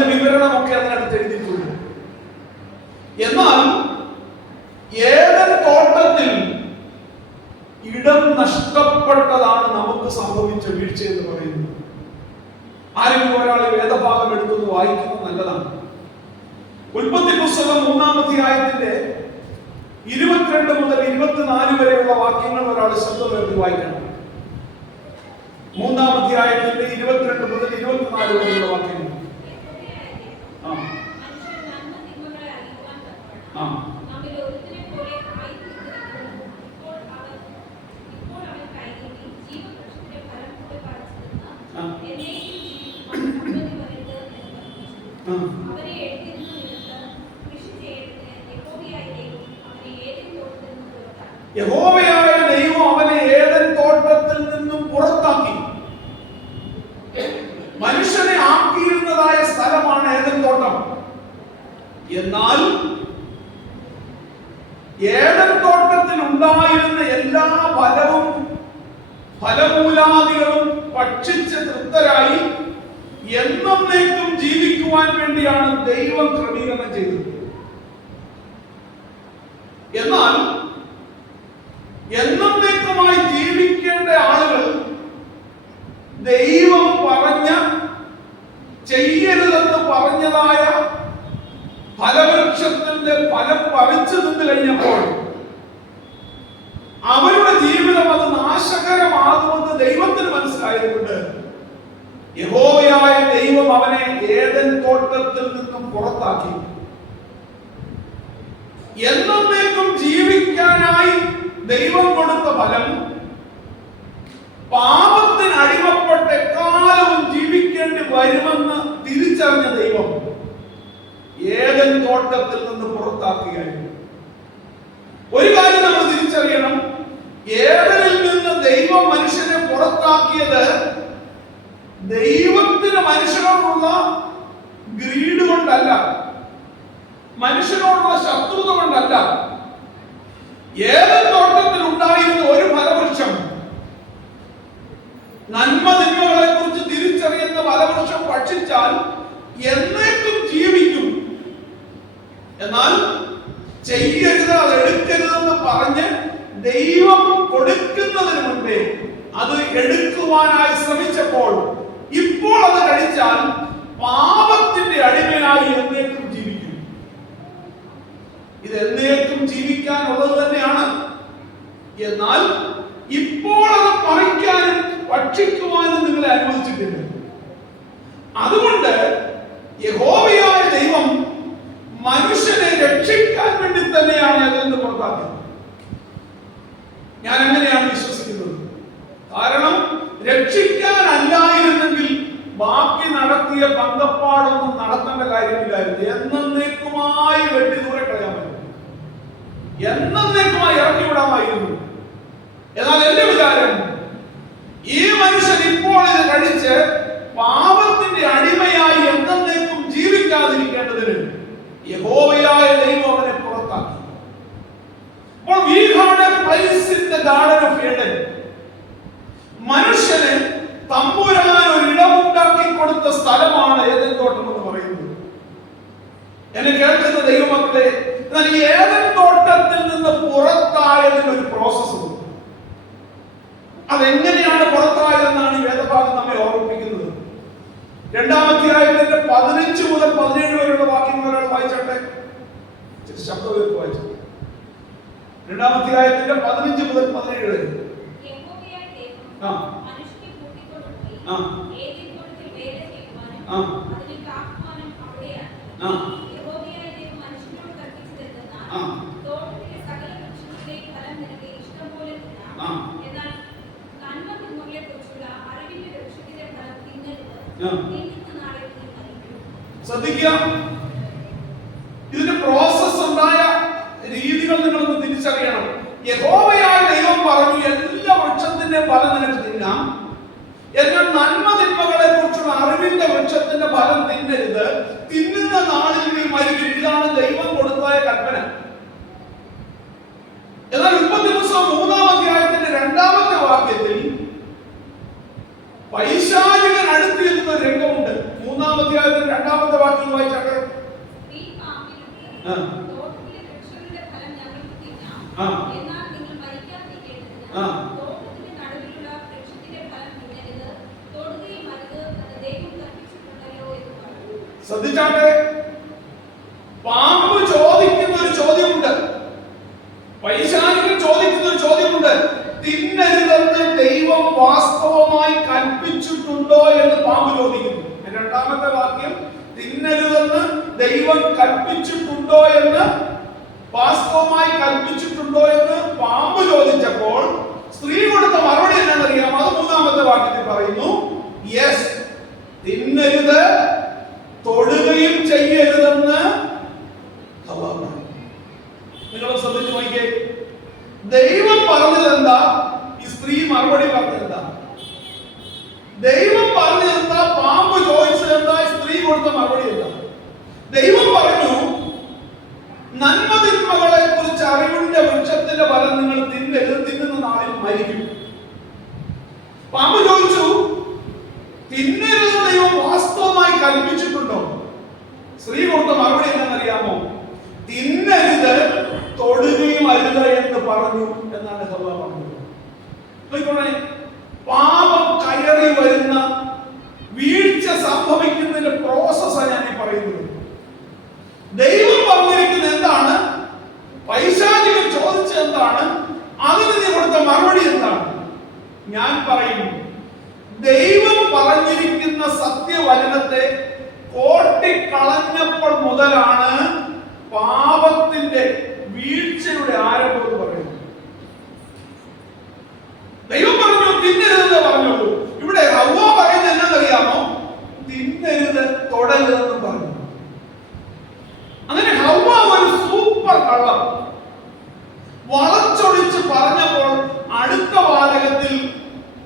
അതിന്റെ വിവരണമൊക്കെ അതിനകത്ത് എഴുതിയിട്ടുണ്ട്. എന്നാൽ ഏദൻ തോട്ടത്തിൽ ഇടം നഷ്ടപ്പെട്ടതാണ് നമുക്ക് സംഭവിച്ച വീഴ്ച എന്ന് പറയുന്നത്. ആരെങ്കിലും ഒരാൾ വേദഭാഗം എടുത്തു വായിക്കുന്നത് നല്ലതാണ്. ഉൽപ്പത്തി പുസ്തകം 3-ാം അധ്യായത്തിന്റെ 22 മുതൽ 24 വരെയുള്ള വാക്യങ്ങൾ ഒരാൾ ശബ്ദം വായിക്കണം. 3-ാം അധ്യായത്തിന്റെ 22 മുതൽ 24 വരെയുള്ള വാക്യങ്ങൾ. യഹോവയായ ദൈവം അവനെ ഏദൻ തോട്ടത്തിൽ നിന്നും പുറത്താക്കി. മനുഷ്യനെ ആക്കിയിരുന്നതായ സ്ഥലമാണ് ഏദൻ തോട്ടം. എന്നാൽ ഏദൻ തോട്ടത്തിൽ ഉണ്ടായിരുന്ന എല്ലാ ഫലവും ഫലമൂലാദികളും ഭക്ഷിച്ച് തൃപ്തരായി എന്നേക്കും ജീവിക്കുവാൻ വേണ്ടിയാണ് ദൈവം ക്രമീകരണം ചെയ്തത്. എന്നാൽ എന്നേക്കുമായി ജീവിക്കേണ്ട ആളുകൾ ദൈവം ചെയ്യരുതെന്ന് പറഞ്ഞതായ ഫലവൃക്ഷത്തിന്റെ ഫലം പറിച്ചു നിന്ന് കഴിഞ്ഞപ്പോൾ അവരുടെ ജീവിതം അത് നാശകരമാകുമെന്ന് ദൈവത്തിന് മനസ്സിലായതുകൊണ്ട് യഹോവയായ ദൈവം അവനെ ഏദൻ തോട്ടത്തിൽ നിന്നും പുറത്താക്കി. എന്നേക്കും ജീവിക്കാനായി ദൈവം കൊടുത്ത ഫലം പാപത്തിന് അടിമപ്പെട്ട എക്കാലവും ജീവിക്കേണ്ടി വരുമെന്ന് തിരിച്ചറിഞ്ഞ ദൈവം ഏദൻ തോട്ടത്തിൽ നിന്ന് പുറത്താക്കുകയായിരുന്നു. ഒരു കാര്യം നമ്മൾ തിരിച്ചറിയണം, ഏദനിൽ നിന്ന് ദൈവം മനുഷ്യനെ പുറത്താക്കിയത് ദൈവത്തിന് മനുഷ്യനോടുള്ള ഗ്രീഡ് കൊണ്ടല്ല, മനുഷ്യനോടുള്ള ശത്രുത കൊണ്ടല്ല. ഏദൻ തോട്ടത്തിൽ ഉണ്ടായിരുന്ന ഒരു ഫലവൃക്ഷം, നന്മ തിന്മകളെ കുറിച്ച് തിരിച്ചറിയുന്ന ഫലവൃക്ഷം ഭക്ഷിച്ചാൽ എന്നേക്കും ജീവിക്കും. എന്നാൽ ചെയ്യരുത്, അത് എടുക്കരുതെന്ന് പറഞ്ഞ് ദൈവം കൊടുക്കുന്നതിന് മുൻപേ അത് എടുക്കുവാനായി ശ്രമിച്ചപ്പോൾ ഇപ്പോൾ അത് കഴിച്ചാൽ പാപത്തിന്റെ അടിമയായി എന്നേക്കും ജീവിക്കും. ഇത് എന്നേക്കും ജീവിക്കാനുള്ളത് തന്നെയാണ്. എന്നാൽ ഇപ്പോൾ അത് പറിക്കാനും ഭക്ഷിക്കുവാനും നിങ്ങളെ അനുവദിച്ചിട്ടില്ല. അതുകൊണ്ട് യഹോവയായ ദൈവം മനുഷ്യനെ രക്ഷിക്കാൻ വേണ്ടി തന്നെയാണ് അതിൽ നിന്ന് പുറത്താക്കിയത്. ഞാൻ അങ്ങനെയാണ് വിശ്വസിക്കുന്നത്. കാരണം രക്ഷിക്കാനല്ലായിരുന്നെങ്കിൽ ബാക്കി നടത്തിയ പങ്കപ്പാടൊന്നും നടത്തേണ്ട കാര്യമില്ലായിരുന്നു. എന്നേക്കുമായി വെട്ടി ദൂരെ കളയാൻ പറ്റും, എന്നേക്കുമായി ഇറക്കി വിടാമായിരുന്നു. എന്നാൽ എന്റെ വിചാരം, ഈ മനുഷ്യൻ ഇപ്പോൾ ഇത് കഴിച്ച് പാപത്തിന്റെ അടിമയായി എന്നേക്കും ജീവിക്കാതിരിക്കേണ്ടതിന് യഹോവയായ ദൈവം അവനെ പുറത്താക്കി. അപ്പോൾ we had a place in the garden of Eden. മനുഷ്യന് തമ്പുരാൻ ഒരു ഇടമുണ്ടാക്കി കൊടുത്ത സ്ഥലമാണ് ഏദൻ തോട്ടം എന്ന് പറയുന്നത്. എന്നെ കേൾക്കുന്ന ദൈവമക്കളെ, എന്നാൽ ഈ ഏദൻ തോട്ടത്തിൽ നിന്ന് പുറത്തായതിന് ഒരു പ്രോസസ് ഉണ്ട്. അതെങ്ങനെയാണ് പുറത്തായതെന്നാണ് ഈ വേദഭാഗം നമ്മെ ഓർമ്മിപ്പിക്കുന്നത്. 2-ാം അധ്യായത്തിന്റെ 15 മുതൽ 17 വരെയുള്ള വാക്യങ്ങൾ ഒരാൾ വായിച്ചോട്ടെ. ശബ്ദം ഉയർത്തി വായിച്ചു. 2-ാം അധ്യായത്തിന്റെ 15 മുതൽ 17 വരെ. ശ്രദ്ധിക്കുക, ഇതിന്റെ പ്രോസസ് ഉണ്ടായ രീതികൾ നിങ്ങളൊന്ന് തിരിച്ചറിയണം. യഹോവയായ ദൈവം പറഞ്ഞു, എല്ലാ വൃക്ഷത്തിന്റെ ഫലം നിനക്ക് തിന്നാം, എന്നാൽ നന്മ തിന്മകളെ കുറിച്ചുള്ള അറിവിന്റെ വൃക്ഷത്തിന്റെ ഫലം തിന്നരുത്, തിന്നുന്ന നാളിൽ നീ മരിക്കും. ഇതാണ് ദൈവം കൊടുത്തതായ കൽപ്പന. എന്നാൽ ഉൽപ്പത്തി പുസ്തകം 3-ാം അധ്യായത്തിന്റെ 2-ാമത്തെ വാക്യത്തിൽ പൈശാചികൻ അടുത്തിരുന്ന രംഗമുണ്ട്. 3-ാമത്തെ അധ്യായത്തിൽ 2-ാമത്തെ വാക്യം വായിച്ചാട്ടെ. ശ്രദ്ധിച്ചാട്ടെ, പാമ്പ് ചോദിക്കുന്ന ഒരു ചോദ്യമുണ്ട്, പൈശാചികൻ ചോദിക്കുന്ന ഒരു ചോദ്യമുണ്ട്. തിന്നരുതെന്ന് ദൈവം വാസ്തവമായി കൽപ്പിച്ചിട്ടുണ്ടോ എന്ന് പാമ്പ് ചോദിക്കുന്നു. 2-ാമത്തെ വാക്യം, തിന്നരുതെന്ന് ദൈവം കൽപ്പിച്ചിട്ടുണ്ടോ എന്ന്, വാസ്തവമായി കൽപ്പിച്ചിട്ടുണ്ടോ എന്ന് പാമ്പ് ചോദിച്ചപ്പോൾ സ്ത്രീ കൊടുത്ത മറുപടി എന്താണെന്നറിയാം? അത് 3-ാമത്തെ വാക്യത്തിൽ പറയുന്നു, യെസ്, തിന്നരുത്, തൊടുകയും ചെയ്യരുതെന്ന്. നിങ്ങൾ ശ്രദ്ധിച്ചു നോക്കിയേ, ദൈവം പറഞ്ഞത് എന്താ, ഈ സ്ത്രീ മറുപടി പറഞ്ഞത് എന്താ? ദൈവം പറഞ്ഞത് എന്താ, പാമ്പ് ചോദിച്ചത് എന്താ, സ്ത്രീ കൊടുത്ത മറുപടി എന്താ? ദൈവം പറഞ്ഞു, നന്മ തിന്മകളെ കുറിച്ച് അറിവിന്റെ വൃക്ഷത്തിന്റെ ഫലം നിങ്ങൾ തിന്നരുത്, തിന്നുന്ന നാളിൽ മരിക്കും. പാമ്പ് ചോദിച്ചു, തിന്നരുത് ദൈവം വാസ്തവമായി കൽപ്പിച്ചിട്ടുണ്ടോ? സ്ത്രീ കൊടുത്ത മറുപടി എന്താണെന്നറിയാമോ? തിന്നരുത്, തൊടുകയും അരുത് എന്ന് പറഞ്ഞു എന്നാണ് ഹവ്വ പറഞ്ഞത്. പാപം കയറി വരുന്ന, വീഴ്ച സംഭവിക്കുന്നതിന്റെ പ്രോസസ്സാണ് ഞാൻ ഈ പറയുന്നത്. ദൈവം പറഞ്ഞിരിക്കുന്നത് എന്താണ്, പൈശാചികൻ ചോദിച്ചത് എന്താണ്, അതിന് നീ കൊടുത്ത മറുപടി എന്താണ്? ഞാൻ പറയുന്നു, ദൈവം പറഞ്ഞിരിക്കുന്ന സത്യവചനത്തെ കോട്ടിക്കളഞ്ഞപ്പോൾ മുതലാണ് പാപത്തിന്റെ വീഴ്ചയുടെ ആരംഭം എന്ന് പറയുന്നത്. ദൈവം പറഞ്ഞു തിന്നരുതെന്ന് പറഞ്ഞുള്ളൂ. ഇവിടെ ഹവ്വ പറയുന്നത് എന്നറിയാമോ? തിന്നരുത്, തൊടരുതെന്ന് പറഞ്ഞു. അങ്ങനെ ഹവ്വ ഒരു സൂപ്പർ കള്ളം വളച്ചൊടിച്ച് പറഞ്ഞപ്പോൾ അടുത്ത വാചകത്തിൽ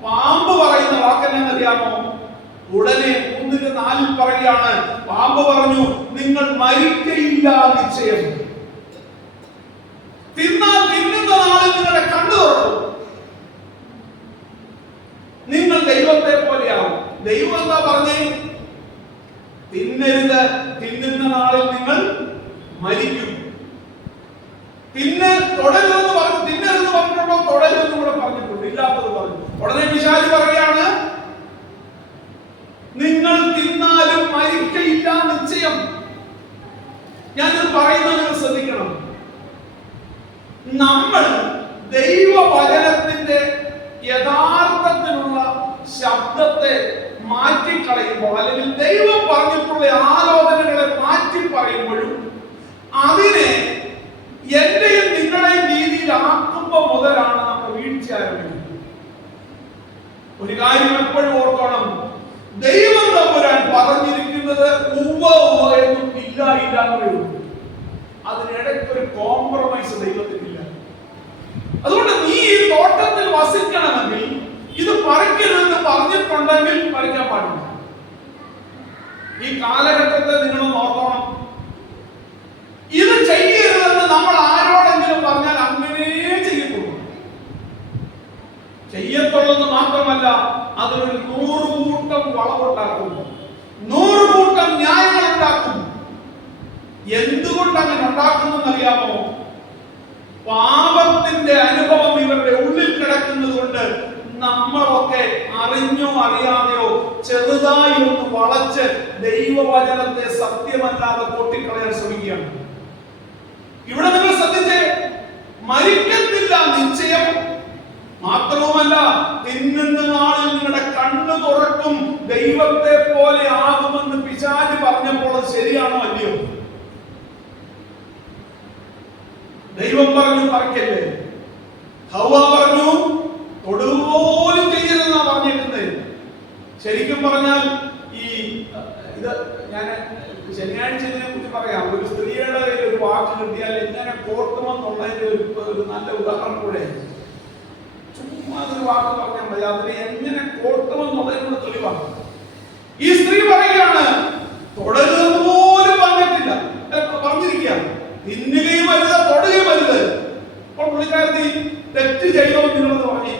പാമ്പ് പറയുന്ന വാക്കെന്നറിയാമോ? ഉടനെ 3:4 പറയുകയാണ്, പാമ്പ് പറഞ്ഞു, നിങ്ങൾ മരിക്കയില്ല നിശ്ചയം. തിന്നാൽ തിന്നുന്ന നാളിൽ നിങ്ങളുടെ കണ്ണു തുറക്കും, നിങ്ങൾ ദൈവത്തെ പോലെയാവും. ദൈവം എന്താ പറഞ്ഞേ? തിന്നരുത്, തിന്നുന്ന നാളിൽ നിങ്ങൾ മരിക്കും. തുടരുതെന്ന് പറഞ്ഞു, തിന്നരുതെന്ന് പറഞ്ഞിട്ടുണ്ടോ? തുടരുതെന്ന് കൂടെ പറഞ്ഞിട്ടുണ്ട്, ഇല്ലാത്തത് പറഞ്ഞു. ഉടനെ പിശാചി പറയുകയാണ്, നിങ്ങൾ തിന്നാലും മരിക്കയില്ല നിശ്ചയം. ഞാനിത് പറയുന്നത് നിങ്ങൾ ശ്രദ്ധിക്കണം. നമ്മൾ ദൈവവചനത്തിന്റെ യഥാർത്ഥത്തിലുള്ള ശബ്ദത്തെ മാറ്റിക്കളയുമ്പോൾ, അല്ലെങ്കിൽ ദൈവം പറഞ്ഞിട്ടുള്ള ആലോചനകളെ മാറ്റി പറയുമ്പോഴും അതിനെ എന്റെയും നിങ്ങളുടെയും രീതിയിലാക്കുമ്പോൾ മുതലാണ് നമ്മൾ വീഴ്ച ആരംഭിക്കുന്നത്. ഒരു കാര്യം എപ്പോഴും ഓർക്കണം, ദൈവം തമ്പുരാൻ പറഞ്ഞിരിക്കുന്നത് ഉവ്വ ഉവ്വ എന്നും ഇല്ല ഇല്ല എന്നേ ഉള്ളൂ. അതിനിടയ്ക്ക് ഒരു കോംപ്രമൈസ് ദൈവത്തിനില്ല. അതുകൊണ്ട് നീ ഈ തോട്ടത്തിൽ വസിക്കണമെങ്കിൽ ഇത് പറിക്കരുതെന്ന് പറഞ്ഞിട്ടുണ്ടെങ്കിൽ പറിക്കാൻ പാടില്ല. ഈ കാലഘട്ടത്തെ നിങ്ങൾ നോക്കണം. ഇത് ചെയ്യരുതെന്ന് നമ്മൾ ആരോടെങ്കിലും പറഞ്ഞാൽ അങ്ങനെ ചെയ്യത്തുള്ളൂ. ചെയ്യത്തുള്ളെന്ന് മാത്രമല്ല, അതിനൊരു 100 കൂട്ടം വളവുണ്ടാക്കും, 100 കൂട്ടം ന്യായങ്ങൾ ഉണ്ടാക്കും. എന്തുകൊണ്ട് അങ്ങനെ ഉണ്ടാക്കുന്നതെന്ന് അറിയാമോ? പാപത്തിന്റെ അനുഭവം ഇവരുടെ ഉള്ളിൽ കിടക്കുന്നത് കൊണ്ട് നമ്മളൊക്കെ അറിഞ്ഞോ അറിയാതെയോ ചെറുതായി ഒന്ന് വളച്ച് ദൈവവചനത്തെ സത്യമല്ലാതെ പൊട്ടിക്കളയാൻ ശ്രമിക്കുകയാണ്. ഇവിടെ നിങ്ങൾ ശ്രദ്ധിച്ചേ, മരിക്കത്തില്ല നിശ്ചയം മാത്രവുമല്ല, തിന്നുന്ന നാളിൽ നിങ്ങളുടെ കണ്ണ് തുറക്കും, ദൈവത്തെ പോലെ ആകുമെന്ന് പിശാച് പറഞ്ഞപ്പോൾ അത് ശരിയാണോ അല്ലയോ? ദൈവം പറഞ്ഞു പറിക്കല്ലേ, ഹവ്വ പറഞ്ഞു തൊടുപോലും ചെയ്യരുതെന്നാ പറഞ്ഞിരിക്കുന്നത്. ശരിക്കും പറഞ്ഞാൽ ഈ ഇത് ഞാൻ ശനിയാഴ്ച ഇതിനെ കുറിച്ച് പറയാം. ഒരു സ്ത്രീയുടെ കയ്യിൽ ഒരു വാക്ക് കിട്ടിയാൽ എങ്ങനെ കോർക്കുമെന്നുള്ളതിന്റെ ഒരു നല്ല ഉദാഹരണം കൂടെ. ചുമ്മാ ഒരു വാക്ക് പറഞ്ഞാൽ മതി, അതിനെ എങ്ങനെ കോർക്കുമെന്നുള്ളതിനുള്ള തെളിവാണ്. ഈ സ്ത്രീ പറയുകയാണ്, തുടരുതെന്ന് പോലും പറഞ്ഞിട്ടില്ല, പറഞ്ഞിരിക്കുകയാണ്, തിന്നുകയും അരുത്, തൊടുകയും അരുത്. അപ്പോൾ പുള്ളിക്കാരത്തി തെറ്റ് ചെയ്തോ നിങ്ങളെന്ന് പറഞ്ഞു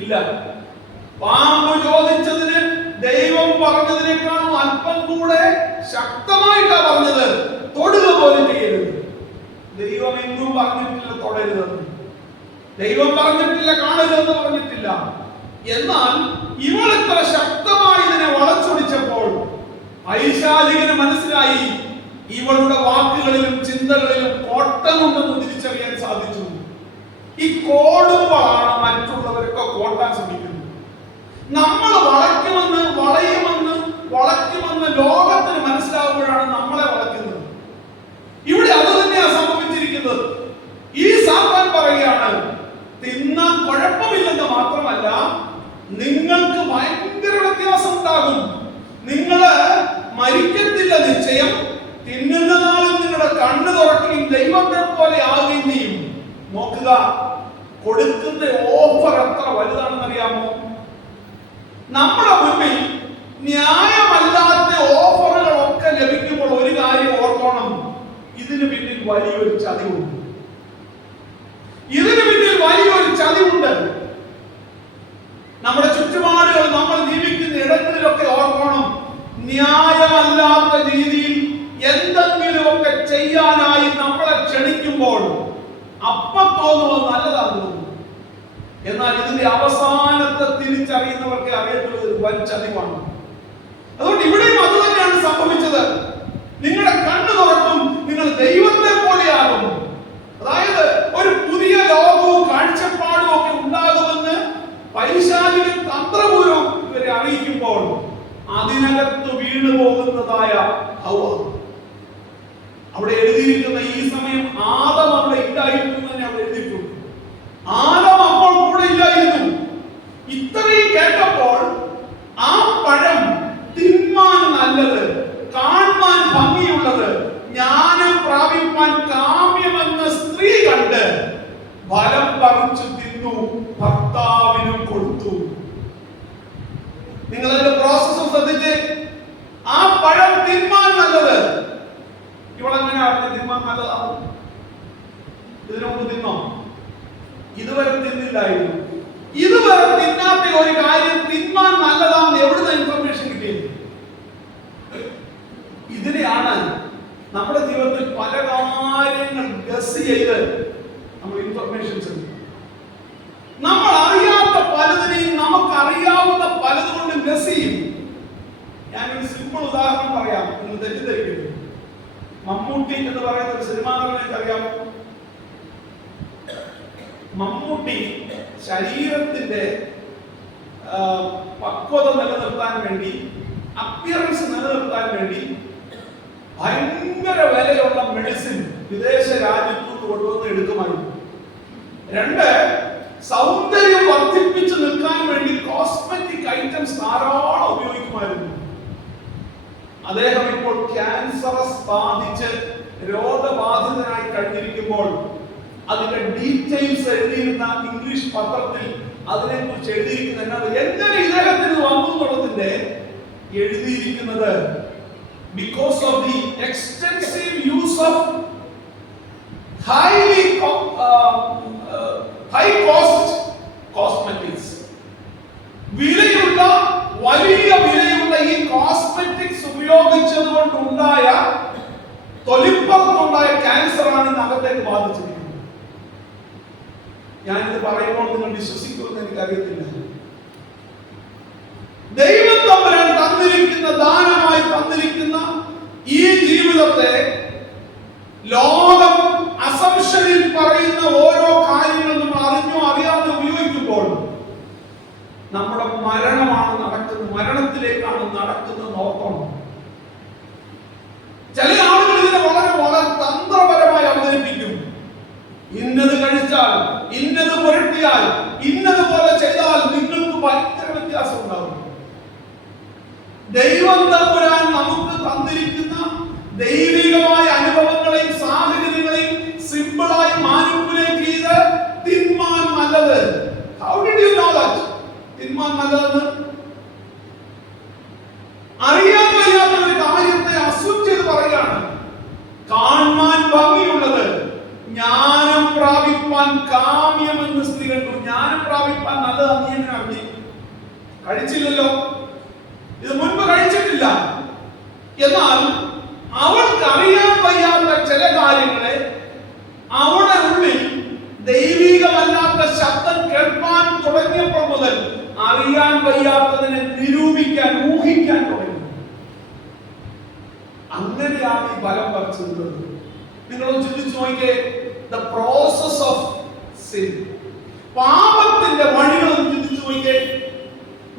ഇല്ല. പാമ്പ് ചോദിച്ചതിന് ദൈവം പറഞ്ഞതിനേക്കാളും അല്പം കൂടെ ശക്തമായിട്ടാ പറഞ്ഞത്, തൊടുക പോലും ചെയ്യരുത്. ദൈവം എങ്ങും പറഞ്ഞിട്ടില്ല തൊടരുതെന്ന്, ദൈവം പറഞ്ഞിട്ടില്ല കാണരുതെന്ന് പറഞ്ഞിട്ടില്ല. എന്നാൽ ഇവൾ ഇത്ര ശക്തമായി ഇതിനെ വളച്ചൊടിച്ചപ്പോൾ പൈശാചികന് മനസ്സിലായി ഇവളുടെ വാക്കുകളിലും ചിന്തകളിലും കോട്ടമുണ്ടെന്ന് തിരിച്ചറിയാൻ സാധിച്ചു. ഈ കോടുകളാണ് മറ്റുള്ളവരൊക്കെ കോട്ടാൻ ശ്രമിക്കുന്നത്. നമ്മൾ വളയ്ക്കുമെന്ന് ലോകത്തിന് മനസ്സിലാകുമ്പോഴാണ് നമ്മളെ വളയ്ക്കുന്നത്. ഇവിടെ അത് തന്നെയാണ് സംഭവിച്ചിരിക്കുന്നത്. ഈ സാത്താൻ പറയുകയാണ്, തിന്നാൻ കുഴപ്പമില്ലെന്ന് മാത്രമല്ല, നിങ്ങൾക്ക് ഭയങ്കര വ്യത്യാസം ഉണ്ടാകും. നിങ്ങള് മരിക്കത്തില്ല നിശ്ചയം, തിന്നുന്ന നാളിൽ നിങ്ങളുടെ കണ്ണ് തുറക്കുകയും ദൈവത്തെ പോലെ ആവുകയും ചെയ്യും. നോക്കുക, കൊടുക്കുന്ന ഓഫർ എത്ര വലുതാണെന്ന് അറിയാമോ? നമ്മുടെ മുന്നിൽ ന്യായമല്ലാത്ത ഓഫറുകളൊക്കെ ലഭിക്കുമ്പോൾ ഒരു കാര്യം ഓർക്കണം, ഇതിന് പിന്നിൽ വലിയൊരു ചതിവുണ്ട്. ഇതിന് പിന്നിൽ വലിയൊരു ചതിവുണ്ട്. നമ്മുടെ ചുറ്റുപാടുകൾ, നമ്മൾ ജീവിക്കുന്ന ഇടങ്ങളിലൊക്കെ ഓർക്കണം, ന്യായമല്ലാത്ത രീതിയിൽ എന്തെങ്കിലുമൊക്കെ ചെയ്യാനായി നമ്മളെ ക്ഷണിക്കുമ്പോൾ അപ്പം തോന്നുന്നത് നല്ലതാണ് തോന്നുന്നു. എന്നാൽ ഇതിന്റെ അവസാനത്തെ തിരിച്ചറിയുന്നവർക്ക് അറിയത്തുള്ളത് വൻ ചതിവാണ്. അതുകൊണ്ട് ഇവിടെയും അത് തന്നെയാണ് സംഭവിച്ചത്. നിങ്ങളുടെ കണ്ണ് തുറക്കും, നിങ്ങൾ ദൈവത്തെ പോലെയാകും. അതായത് ഒരു പുതിയ ലോകവും കാഴ്ചപ്പാടും ഒക്കെ ഉണ്ടാകുമെന്ന് പൈശാചിക തന്ത്രപൂർവ്വം ഇവരെ അറിയിക്കുമ്പോൾ അതിനകത്ത് വീണു പോകുന്നതായ ഹവ്വ, അവിടെ എഴുതിയിരിക്കുന്ന ഈ സമയം ആദം അവിടെ ഇല്ലായിരുന്നു തന്നെ അവിടെ എഴുതിയിട്ടുണ്ട്. ആദം അപ്പോൾ കൂടെ ഇല്ലായിരുന്നു. ഇത്രയും കേട്ടപ്പോൾ ആ പഴം തിന്മാൻ നല്ലത്, കാണാൻ ഭംഗിയുള്ളത്, ജ്ഞാനം പ്രാപിപ്പാൻ കാമ്യമെന്ന് സ്ത്രീ കണ്ട് ഫലം പറിച്ചു തിന്നു, ഭർത്താവിനും കൊടുത്തു. നിങ്ങൾ അതിന്റെ പ്രോസസ് ശ്രദ്ധിച്ച്, ആ പഴം തിന്മാൻ നല്ലത്. ഇവളെങ്ങനെ അറിഞ്ഞ് തിന്മാൻ നല്ലതാണ്? ഇതിനു മുമ്പ് തിന്നോ? ഇതുവരെ തിന്നില്ലായിരുന്നു. ഇതുവരെ തിന്നാത്ത ഒരു കാര്യം തിന്മാൻ നല്ലതാണെന്ന് എവിടുന്ന ഇൻഫർമേഷൻ കിട്ടിയത്? ഇതിനെയാണ് നമ്മുടെ ജീവിതത്തിൽ പല കാര്യങ്ങൾ ഗസ് ചെയ്ത് നമ്മൾ ഇൻഫർമേഷൻസ്, നമ്മൾ അറിയാത്ത പലതിനെയും നമുക്ക് അറിയാവുന്ന പലതുകൊണ്ടും ഗസ് ചെയ്യും. ഞാനൊരു സിമ്പിൾ ഉദാഹരണം പറയാം, നിങ്ങൾ തെറ്റിദ്ധരിക്കരുത്. മമ്മൂട്ടി എന്ന് പറയുന്ന ഒരു സിനിമാ നടനെ അറിയാമോ? മമ്മൂട്ടി ശരീരത്തിന്റെ പക്വത നിലനിർത്താൻ വേണ്ടി, അപ്പിയറൻസ് നിലനിർത്താൻ വേണ്ടി ഭയങ്കര വിലയുള്ള മെഡിസിൻ വിദേശ രാജ്യത്തു നിന്ന് കൊണ്ടുവന്ന് എടുക്കുമായിരുന്നു. രണ്ട്, സൗന്ദര്യം വർദ്ധിപ്പിച്ചു നിൽക്കാൻ വേണ്ടി കോസ്മെറ്റിക് ഐറ്റംസ് ധാരാളം ഉപയോഗിക്കുമായിരുന്നു. അദ്ദേഹം ഇപ്പോൾ ക്യാൻസറസ് ബാധിച്ച് രോഗബാധിതനായി കഴിഞ്ഞിരിക്കുമ്പോൾ അതിന്റെ ഡീറ്റെയിൽസ് എഴുതിയിരുന്ന ഇംഗ്ലീഷ് പത്രത്തിൽ അതിനെക്കുറിച്ച് എഴുതിയിരിക്കുന്നത് എങ്ങനെ ഇദ്ദേഹത്തിന് വന്നു എന്നുള്ളതിന്റെ എഴുതിയിരിക്കുന്നത് because of the extensive use of high cost cosmetics. വിലയുള്ള, വലിയ വിലയുള്ള ഈ കോസ്മെറ്റിക്സ് ഉപയോഗിച്ചതുകൊണ്ടുണ്ടായ തൊലിപ്പുറത്തുണ്ടായ ക്യാൻസർ ആണ് അകത്തേക്ക് ബാധിച്ചിരിക്കുന്നത്. ഞാനിത് പറയുമ്പോൾ നിങ്ങൾ വിശ്വസിക്കുമെന്ന് എനിക്കറിയത്തില്ല. ദൈവം തമ്പുരാൻ തന്നിരിക്കുന്ന, ദാനമായി തന്നിരിക്കുന്ന ഈ ജീവിതത്തെ ലോകം അസംഷനിൽ പറയുന്ന ഓരോ കാര്യങ്ങൾ നമ്മൾ അറിഞ്ഞോ അറിയാതെ ഉപയോഗിക്കുമ്പോൾ നമ്മുടെ മരണമാണ് നടക്കുന്നത്, മരണത്തിലേക്കാണ് നടക്കുന്നത് ഓർക്കണം. ചില ആളുകൾ ഇതിനെ വളരെ വളരെ തന്ത്രപരമായി അവതരിപ്പിക്കും. ഇന്നത് കഴിച്ചാൽ, ഇന്നത് പുരട്ടിയാൽ, ഇന്നതുപോലെ ചെയ്താൽ നിങ്ങൾക്ക് ഭയങ്കര വ്യത്യാസം ഉണ്ടാകും. ദൈവം തമ്പുരാൻ നമുക്ക് തന്നിരിക്കുന്ന ദൈവികമായ അനുഭവങ്ങളെയും സാഹചര്യങ്ങളെയും അവൾക്ക് അറിയാൻ വയ്യാത്ത ചില കാര്യങ്ങളെ അവളുടെ ഉള്ളിൽ ദൈവികമല്ലാത്ത ശബ്ദം കേൾക്കാൻ തുടങ്ങിയപ്പോൾ മുതൽ അറിയാൻ വയ്യാത്തതിനെ നിരൂപിക്കാൻ, ഊഹിക്കാൻ തുടങ്ങി. അങ്ങനെയാണ് ഈ ഫലം പറിച്ചത്. നിങ്ങളൊന്ന് ചിന്തിച്ചു നോക്കിയേ, ദ പ്രോസസ് ഓഫ് സിൻ, പാപത്തിന്റെ വഴികളൊന്ന് ചിന്തിച്ചു നോക്കിയേ.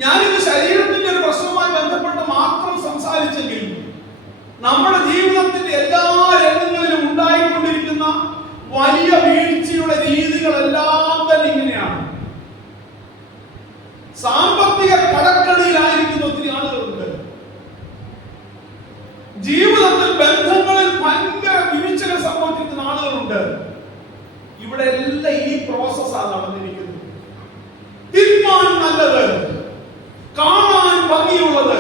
ഞാനിത് ശരീരത്തിന്റെ ഒരു പ്രശ്നവുമായി ബന്ധപ്പെട്ട് മാത്രം സംസാരിച്ചെങ്കിൽ നമ്മുടെ ജീവിതത്തിന്റെ എല്ലാ രംഗങ്ങളിലും ഉണ്ടായിക്കൊണ്ടിരിക്കുന്ന വലിയ വീഴ്ചയുടെ രീതികളെല്ലാം തന്നെ ഇങ്ങനെയാണ്. സാമ്പത്തിക കടക്കണിയിലായിരിക്കുന്ന ഒത്തിരി ആളുകളുണ്ട്. ജീവിതത്തിൽ ബന്ധങ്ങളിൽ ഭയങ്കര വീഴ്ചകൾ സംഭവിച്ചിരിക്കുന്ന ആളുകളുണ്ട്. ഇവിടെ എല്ലാം ഈ പ്രോസസ്സാണ് നടന്നിരിക്കുന്നത്. തിന്മാൻ നല്ലത്, കാണാൻ ഭംഗിയുള്ളത്,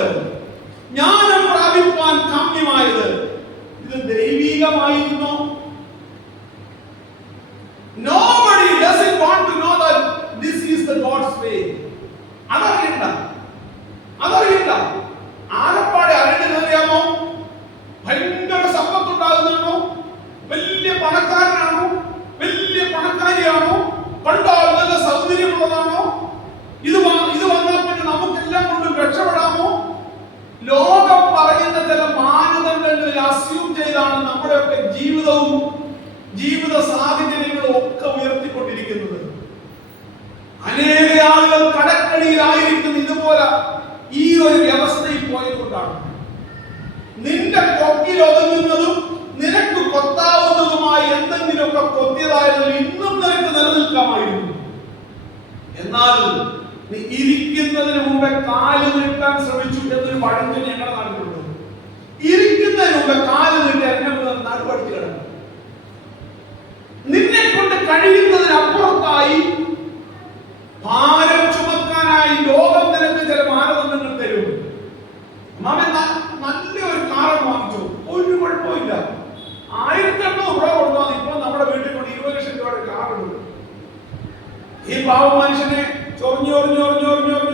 ജ്ഞാനം പ്രാപിപ്പാൻ കാമ്യമായത്, ഇത് ദൈവികമായിരുന്നു. Nobody doesn't want to know that this is the God's way. അതറിയണ്ട. ആരപ്പാടെ അറിയാമോ? ഭയങ്കര സമ്പത്തുണ്ടാകുന്നതാണോ? വലിയ പണക്കാരനാണോ? വലിയ പണക്കാരിയാണോ? കണ്ടാൽ നല്ല സൗന്ദര്യമുള്ളതാണോ? ഇത് വന്നാൽ പിന്നെ നമുക്കെല്ലാം കൊണ്ടും രക്ഷപ്പെടാമോ? ലോകം പറയുന്ന ചില മാനദണ്ഡങ്ങളിൽ അസ്യൂം ചെയ്താണ് നമ്മുടെയൊക്കെ ജീവിതവും ജീവിത സാഹചര്യങ്ങളും ഒക്കെ ഉയർത്തിക്കൊണ്ടിരിക്കുന്നത്. അനേക ആളുകൾ കടക്കണിയിലായിരിക്കുന്ന ഇതുപോലെ ഈ ഒരു വ്യവസ്ഥയിൽ പോയതുകൊണ്ടാണ്. നിന്റെ കൊക്കിൽ ഒതുങ്ങുന്നതും നിനക്ക് കൊത്താവുന്നതുമായി എന്തെങ്കിലുമൊക്കെ കൊത്തിയതായാലും ഇന്നും നിനക്ക് നിലനിൽക്കാമായിരുന്നു. എന്നാൽ നീ ഇരിക്കുന്നതിന് മുമ്പേ കാല് നീട്ടാൻ ശ്രമിച്ചു എന്നൊരു പഴഞ്ചൊല്ലി ഞങ്ങളുടെ നാട്ടിലുണ്ട്. ഇരിക്കുന്നതിന് മുമ്പേ കാല് നീട്ടി എന്നെ നടുവടിച്ച് കിടന്നു. നിന്നെ കൊണ്ട് കഴിയുന്നതിനപ്പുറത്തായി ഭാരം ചുമക്കാനായി ലോകം നിനക്ക് ചില മാനദണ്ഡങ്ങൾ തരും. മാമൻ നല്ലൊരു കാറ് വാങ്ങിച്ചു, ഒരു കുഴപ്പമില്ല. 1800 രൂപ കൊടുത്താൽ ഇപ്പൊ നമ്മുടെ വീട്ടിൽ കൊണ്ട് 20 ലക്ഷം രൂപയുടെ കാറുണ്ട്. ഈ പാവ മനുഷ്യനെ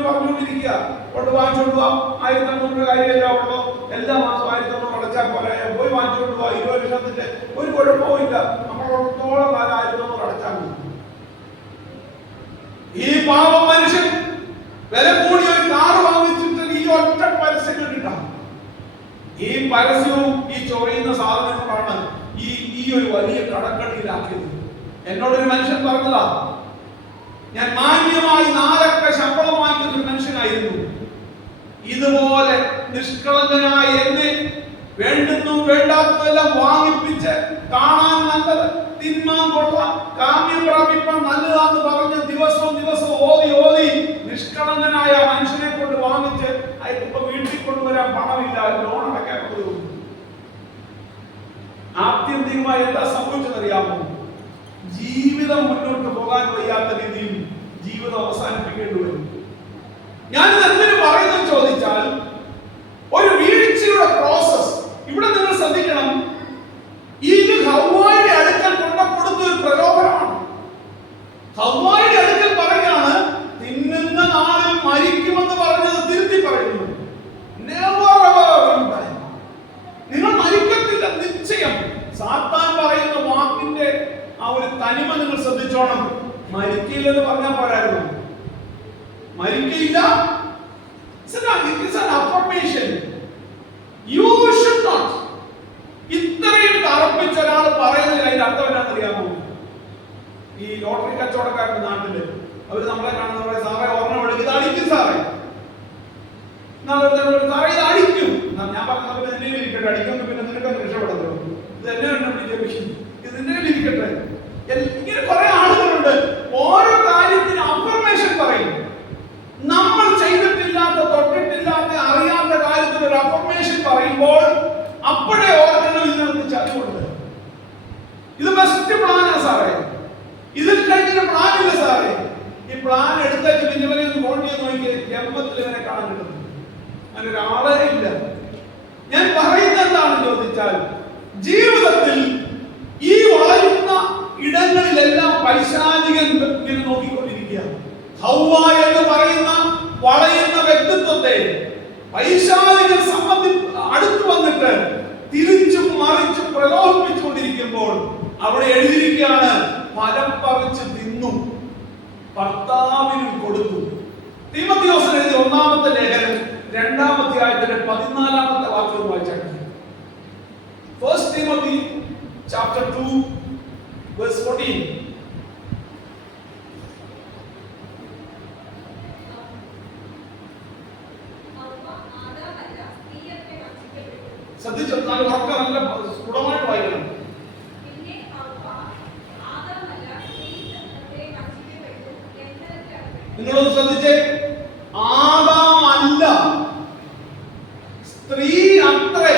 പറഞ്ഞുകൊണ്ടിരിക്കുക, കൊണ്ട് വാങ്ങിച്ചോണ്ട് പോവാ. 1800 രൂപ കാര്യമല്ല ഉള്ളൂ, എല്ലാ മാസം 1800 അടച്ചാൽ പോലെ പോയി വാങ്ങിച്ചോണ്ട് പോവാ. 20 ലക്ഷത്തിന്റെ ഒരു കുഴപ്പമില്ല, നമ്മളോടത്തോളം കാലം 1800 അടച്ചാൽ മതി. ഈ പാവ മനുഷ്യൻ വില കൂടിയ ഒരു കാറ് വാങ്ങിച്ചിട്ട് ഈ ഒറ്റ പരസ്യം കിട്ടാം. ഈ പരസ്യവും ഈ ചൊറിയുന്ന സാധനങ്ങളാണ് ഈ ഒരു വലിയ കടക്കണിയിലാക്കിയത്. എന്നോടൊരു മനുഷ്യൻ പറഞ്ഞതാ, ഞാൻ മാന്യമായി 4 അക്ക ശമ്പളം വാങ്ങിക്കുന്ന ഒരു മനുഷ്യനായിരുന്നു. ഇതുപോലെ നിഷ്കളങ്കനായ എന്നെ വേണ്ടുന്നു വേണ്ടാത്തതെല്ലാം വാങ്ങിപ്പിച്ച് കാണാൻ നല്ലത്, തിന്മാൻ കൊള്ളാം, കാമ്യം പ്രാപിപ്പാൻ നല്ലതാന്ന് പറഞ്ഞ് ദിവസവും ഓതി നിഷ്കളങ്കനായ മനുഷ്യനെ കൊണ്ട് വാങ്ങിച്ച് അയക്കിപ്പോ വീട്ടിൽ കൊണ്ടുവരാൻ പണമില്ല, ലോൺ അടക്കാൻ പോകുന്നു. ആത്യന്തികമായി എന്താ സംഭവിച്ചതറിയാമോ? ജീവിതം മുന്നോട്ട് പോകാൻ വയ്യാത്ത രീതിയിൽ ജീവിതം അവസാനിപ്പിക്കേണ്ടി വരും. ഞാനിത് എന്തിനു പറയുന്നത് ചോദിച്ചാൽ, ഒരു വീഴ്ചയുടെ പ്രോസസ് ഇവിടെ നിങ്ങൾ ശ്രദ്ധിക്കണം. ഇത് ഹവ്വായുടെ അടുക്കൽ കൊടുത്ത ഒരു പ്രലോഭനമാണ്. ഹവ്വായുടെ അടുക്കൽ പറയുകയാണ്, തിന്നുന്ന നാളിൽ മരിക്കുമെന്ന് പറഞ്ഞത് തിരുത്തി പറയുന്നു. നിങ്ങൾ മരിക്കത്തില്ല, നിശ്ചയം. സാത്താൻ പറയുന്ന വാക്കിന്റെ ആ ഒരു തനിമ നിങ്ങൾ ശ്രദ്ധിച്ചോണം. മരിക്കില്ലെന്ന് പറഞ്ഞാൽ പോരായിരുന്നു. മരിക്കില്ല, ഇത്രയും തറപ്പിച്ച ഒരാൾ പറയുന്നതിൽ അതിന്റെ അർത്ഥം എന്താണെന്നറിയാമോ? ഈ ലോട്ടറി കച്ചവടക്കാരുടെ നാട്ടില് അവര് നമ്മളെ കാണുന്ന സാറേ ഓർമ്മ വിളിക്കും, ഇത് അടിക്കും സാറേ, സാറേ ഇത് അടിക്കും. ഞാൻ പറഞ്ഞ എന്നെ ഇരിക്കട്ടെ, അടിക്കുമെന്ന് പിന്നെ നിനക്കൊന്ന് രക്ഷപ്പെടത്തോ, ഇത് എന്നെ വിജയിക്കും, ഇത് നിന്നെ ഇരിക്കട്ടെ. ഇങ്ങനെ കുറെ ആളുകളുണ്ട്, ഓരോ കാര്യത്തിന് അഫർമേഷൻ പറയും. നമ്മൾ ചെയ്തിട്ടില്ലാത്ത, തൊട്ടിട്ടില്ലാത്ത, അറിയാത്ത കാര്യത്തിന് ഒരു അഫർമേഷൻ പറയുമ്പോൾ അപ്പോഴേ ഓർക്കണം ഇതിനകത്ത് ചതിവുണ്ട്. ഇത് ബെസ്റ്റ് പ്ലാനാ സാറേ, ഇതിൽ കഴിഞ്ഞൊരു പ്ലാൻ ഇല്ല സാറേ. ഈ പ്ലാൻ എടുത്തേക്ക് പിന്നെ ഇവരെ ഫോൺ ചെയ്ത് നോക്കി ജന്മത്തിൽ ഇവനെ കാണാൻ കിട്ടുന്നു. അങ്ങനെ ഒരാളേ ഇല്ല. ഞാൻ പറയുന്നത് എന്താണെന്ന് ചോദിച്ചാൽ, ജീവിതത്തിൽ ഈ വളരുന്ന ഇടങ്ങളിലെല്ലാം പൈശാചികൻ ഇങ്ങനെ നോക്കിക്കൊണ്ടിരിക്കുക. ഹവ്വ എന്ന് പറയുന്ന വളയുന്ന വ്യക്തിത്വത്തെ പൈശാചികൻ അടുത്തു വന്നിട്ട് തിരിച്ചു വരുമ്പോൾ അവിടെ എഴുതിയിരിക്കുകയാണ്, ഫലം പറിച്ച് തിന്നു, ഭർത്താവിനും കൊടുത്തു. തീമോഥെയോസിന് എഴുതിയ ഒന്നാമത്തെ ലേഖനം 2-ാം അധ്യായത്തിന്റെ 14-ാമത്തെ വാക്യം വായിച്ചാൽ, First Timothy chapter 2 verse 14. ശ്രദ്ധിച്ചോ, നല്ല ഉറക്കം, നല്ല സ്ഫുടമായിട്ട് വായിക്കണം. നിങ്ങളൊന്ന് ശ്രദ്ധിച്ചേ, ആദാമല്ല സ്ത്രീ അത്രേ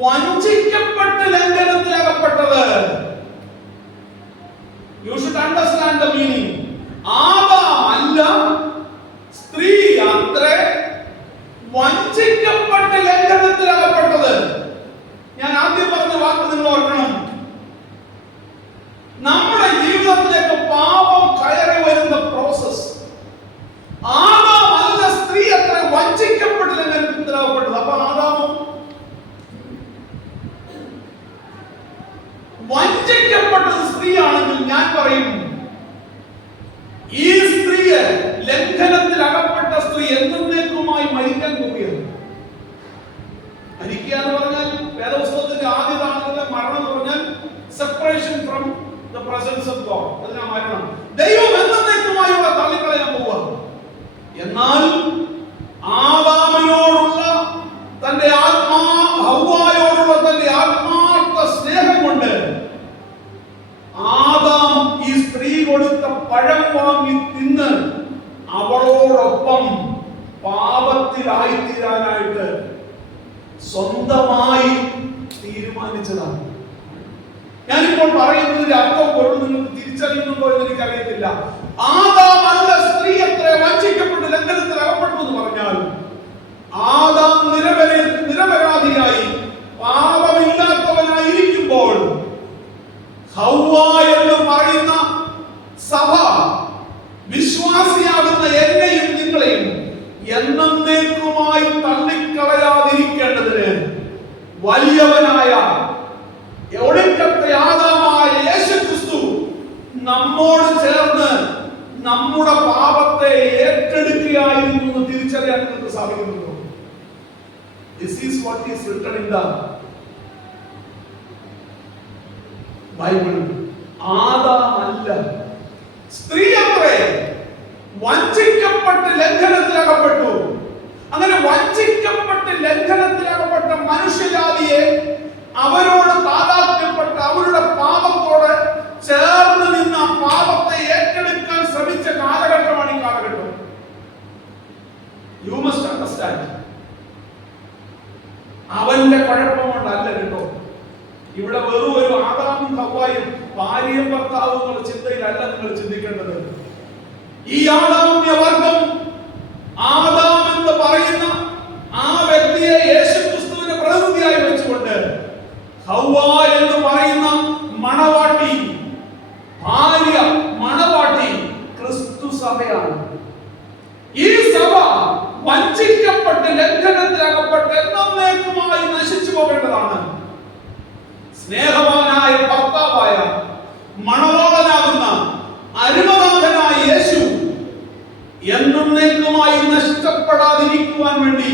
വഞ്ചിക്കപ്പെട്ട് ലംഘനത്തിലകപ്പെട്ടത്. You should understand the meaning. ആദാമല്ല സ്ത്രീ അത്രേ വഞ്ചിക്കപ്പെട്ട് ലംഘനത്തിലകപ്പെട്ടത്. ഞാൻ ആദ്യം പറഞ്ഞ വാക്ക് നിങ്ങൾ ഓർക്കണം. നമ്മുടെ ജീവിതത്തിലേക്ക് പാപം കയറി വരുന്ന പ്രോസസ്, ആദാമല്ല സ്ത്രീ അത്ര വഞ്ചിക്കപ്പെട്ട് ലംഘനത്തിലകപ്പെട്ടത്. അപ്പൊ ആദാമും വഞ്ചിക്കപ്പെട്ടത് സ്ത്രീയാണെങ്കിൽ ഞാൻ പറയും, ഈ സ്ത്രീയെ, ലംഘനത്തിൽ അകപ്പെട്ട സ്ത്രീ എന്നേക്കുമായി മരിക്കാൻ പോവുകയാണ്. മരിക്കുക എന്ന് പറഞ്ഞാൽ വേദപുസ്തകത്തിന്റെ ആദ്യതാണുള്ള മരണം എന്ന് പറഞ്ഞാൽ separation from the presence of God. അതിനാ മരണം. ദൈവം എന്നേക്കുമായി ഇവിടെ തള്ളിക്കളയാൻ പോവുക. എന്നാൽ ആദാമിനോടുള്ള തന്റെ ഹവ്വായോടുള്ള തന്റെ ആത്മാർത്ഥ സ്നേഹം കൊണ്ട് ആദാം ഈ സ്ത്രീ കൊടുത്ത പഴം വാങ്ങി തിന്ന് അവളോടൊപ്പം പാപത്തിലായിത്തീരാനായിട്ട് സ്വന്തമായി തീരുമാനിച്ചതാണ്. ഞാനിപ്പോൾ പറയുന്നതിന്റെ അർത്ഥം പൊരുൾ നിങ്ങൾക്ക് തിരിച്ചറിയുന്നുണ്ടോ എന്ന് എനിക്കറിയത്തില്ല. ആദാമല്ല സ്ത്രീ എത്ര വഞ്ചിക്കപ്പെട്ട് ലംഘനത്തിൽ അകപ്പെട്ടു എന്ന് പറഞ്ഞാൽ, ആദാം നിരപരാധിയായി പാപമില്ലാത്തവനായിരിക്കുമ്പോൾ ഹവ്വ എന്ന് പറയുന്ന സഭ, വിശ്വാസിയാകുന്ന എന്നെയും നിങ്ങളെയും എന്നേക്കുമായി തള്ളിക്കളയാതിരിക്കേണ്ടതിന് വലിയവനായ ഒടുക്കത്തെ ആദാമായ യേശുക്രിസ്തു നമ്മോട് ചേർന്ന് നമ്മുടെ പാപത്തെ ഏറ്റെടുക്കുകയായിരുന്നു എന്ന് തിരിച്ചറിയാൻ നിങ്ങൾക്ക് സാധിക്കുന്നുണ്ടോ? This is what is written in the Bible. ആദാമല്ല സ്ത്രീ അത്രേ വഞ്ചിക്കപ്പെട്ട് ലംഘനത്തിലകപ്പെട്ടു. അങ്ങനെ വഞ്ചിക്കപ്പെട്ട് ലംഘനത്തിലകപ്പെട്ട മനുഷ്യജാതിയെ അവരോട് താതാത്മ്യപ്പെട്ട് അവരുടെ പാപത്തോട് ചേർന്ന് നിന്ന് ആ പാപത്തെ ഏറ്റെടുക്കാൻ ശ്രമിച്ച കാലഘട്ടമാണ് ഈ കാലഘട്ടം. You must understand. അവന്റെ കുഴപ്പം കൊണ്ടല്ല കേട്ടോ. ഇവിടെ വെറും ഒരു ആദാമും ഹവ്വായും ഭാര്യയും ഭർത്താവും എന്നുള്ള ചിന്തയിലല്ല നിങ്ങൾ ചിന്തിക്കേണ്ടത്. ഈ ആദാമ്യ വർഗം, ആദാം എന്ന് പറയുന്ന ആ വ്യക്തിയെ യേശുക്രിസ്തുവിനെ പ്രതിനിധിയായി വെച്ചുകൊണ്ട് ഹവ്വ എന്ന് പറയുന്ന മണവാട്ടി, ഭാര്യ മണവാട്ടി ക്രിസ്തു സഭയാണ്. ഈ സഭ വഞ്ചിക്കപ്പെട്ട് ലംഘനത്തിലകപ്പെട്ട് എന്നേക്കുമായി നശിച്ചു പോകേണ്ടതാണ്. സ്നേഹവാനായ ഭർത്താവായ മണവാളനാകുന്ന അരുമനാഥനായ യേശു എന്നേക്കുമായി നഷ്ടപ്പെടാതിരിക്കുവാൻ വേണ്ടി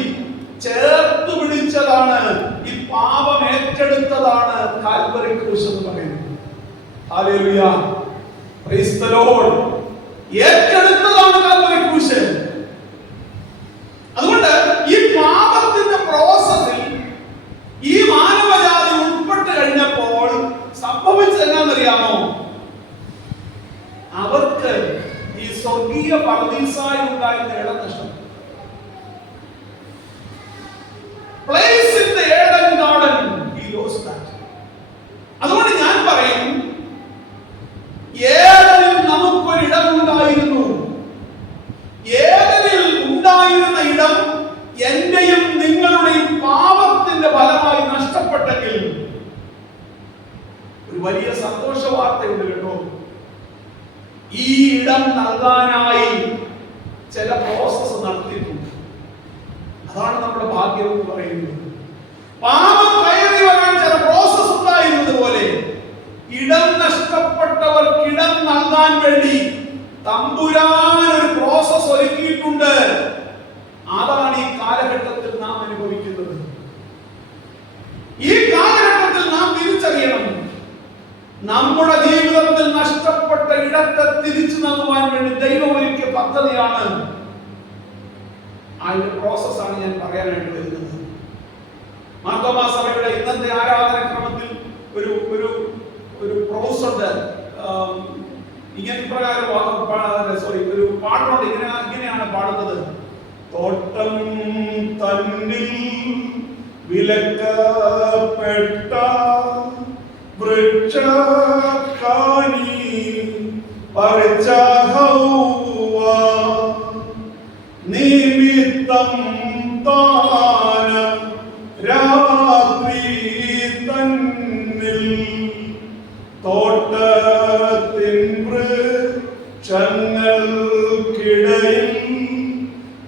ചേർത്തു പിടിച്ചതാണ്, ഈ പാപം ഏറ്റെടുത്തതാണ് കാൽവരി ക്രൂശ് എന്ന് പറയുന്നത്. Hallelujah, praise the Lord. ഏറ്റെടുത്തതാണ് കാൽവരി ക്രൂശ്. അതുകൊണ്ട് ഈ പാപത്തിന്റെ പ്രോസസ്സിൽ ഈ മാനവജാതി ഉൾപ്പെട്ട് കഴിഞ്ഞപ്പോൾ സംഭവിച്ചത് എന്താണെന്നറിയാമോ? അവർക്ക് ഈ സ്വർഗീയ പർദീസായി ഉണ്ടായിരുന്ന ഇടം നഷ്ടം. Place in the Eden garden, he lost that. അതുകൊണ്ട് ഞാൻ പറയും, ഏദനിൽ നമുക്കൊരിടം ഉണ്ടായിരുന്നു. ഏദനിൽ ഉണ്ടായിരുന്ന ഇടം എന്റെയും നിങ്ങളുടെയും പാപത്തിന്റെ ഫലമായി നഷ്ടപ്പെട്ടെങ്കിൽ ഒരു വലിയ സന്തോഷ വാർത്തയുണ്ട് കേട്ടോ. ഈ ഇടം നൽകാനായി ചില പ്രോസസ് നടത്തിയിട്ടുണ്ട്. അതാണ് നമ്മുടെ ഭാഗ്യം എന്ന് പറയുന്നത്. പാപം കയറി വരാൻ ചില പ്രോസസ് ഉണ്ടായിരുന്നത് പോലെ തമ്പുരാൻ ഒരു പ്രോസസ് ഒരുക്കിയിട്ടുണ്ട്. അതാണ് ഈ കാലഘട്ടത്തിൽ നാം അനുഭവിക്കുന്നത്. ഈ കാലഘട്ടത്തിൽ നാം തിരിച്ചറിയണം, നമ്മുടെ ജീവിതത്തിൽ നഷ്ടപ്പെട്ട ഇടത്തെ തിരിച്ചു നൽകുവാൻ വേണ്ടി ദൈവം ഒരുക്കിയ പദ്ധതിയാണ്. അതിന്റെ പ്രോസസ്സാണ് ഞാൻ പറയാനായിട്ട് വരുന്നത്. മാർത്തോമാ സഭയുടെ ഇന്നത്തെ ആരാധനക്രമത്തിൽ ഒരു ഒരു ഒരു പ്രോസുണ്ട്. ഇങ്ങനെ ഇപ്രകാരം ഒരു പാട്ടുണ്ട്. ഇങ്ങനെയാണ് പാടുന്നത്: തോട്ടം തന്നിൽ വിലക്കപ്പെട്ട വൃക്ഷക്കാനി പറിച്ച ഹൗവ നിമിത്തം താന രാത്രി തന്നിൽ തോട്ടത്തിൻ വൃക്ഷങ്ങൾക്കിടയിൽ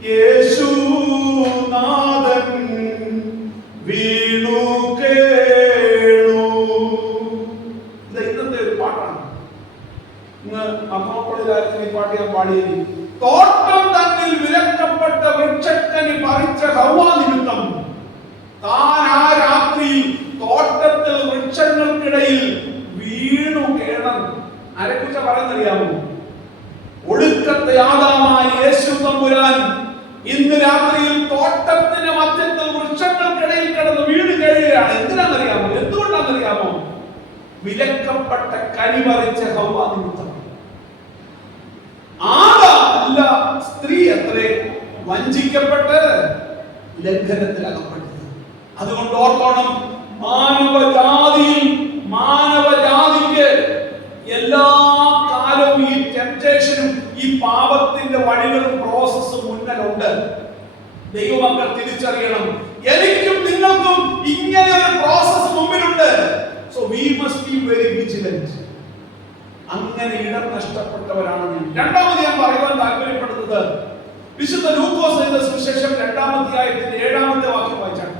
യേശുനാഥൻ വീണു കേണു. ഇത് ഇന്നത്തെ ഒരു പാട്ടാണ്. ഇന്ന് അമ്മോളിലായിരുന്നു ഈ പാട്ട് ഞാൻ പാടിയത്. തോട്ടം തന്നിൽ വിലക്കപ്പെട്ട വൃക്ഷക്കനി പറിച്ച ഹൗവ നിമിത്തം താൻ ആ രാത്രി തോട്ടത്തിൽ വൃക്ഷങ്ങൾക്കിടയിൽ വീണു കേണം. ആരെക്കുറിച്ച് പറയുന്നറിയാമോ? ഒടുക്കത്തെ ആദാമായ യേശു തമ്പുരാൻ ഇന്ന് രാത്രിയിൽ തോട്ടത്തിന് മധ്യത്തിൽ വൃക്ഷങ്ങൾക്കിടയിൽ കിടന്ന് വീണ് കഴിയുകയാണ്. എന്തിനാണെന്നറിയാമോ? എന്തുകൊണ്ടാണെന്നറിയാമോ? വിലക്കപ്പെട്ട കനി പറിച്ച ഹൗവ നിമിത്തം. അല്ല, സ്ത്രീ എത്രേ വഞ്ചിക്കപ്പെട്ട് ലംഘനത്തിൽ അകപ്പെട്ടത്. അതുകൊണ്ട് ഓർത്തോണം, മാനവജാതിക്ക് എല്ലാ കാലവും ഈ ടെംപ്റ്റേഷനും ഈ പാപത്തിന്റെ വഴികളും പ്രോസസ്സും മുന്നിലുണ്ട്. ദൈവമക്കൾ തിരിച്ചറിയണം, എനിക്കും നിങ്ങൾക്കും ഇങ്ങനെ ഒരു പ്രോസസ് മുമ്പിലുണ്ട്. So we must be very vigilant. അങ്ങനെ ഇടം നഷ്ടപ്പെട്ടവരാണ്. രണ്ടാമത് ഞാൻ പറയുവാൻ താല്പര്യപ്പെടുന്നത് വിശുദ്ധ ലൂക്കോസ് എഴുതിയ സുവിശേഷം 2-ാം അധ്യായത്തിന്റെ 7-ാമത്തെ വാക്യം വായിച്ചാണ്.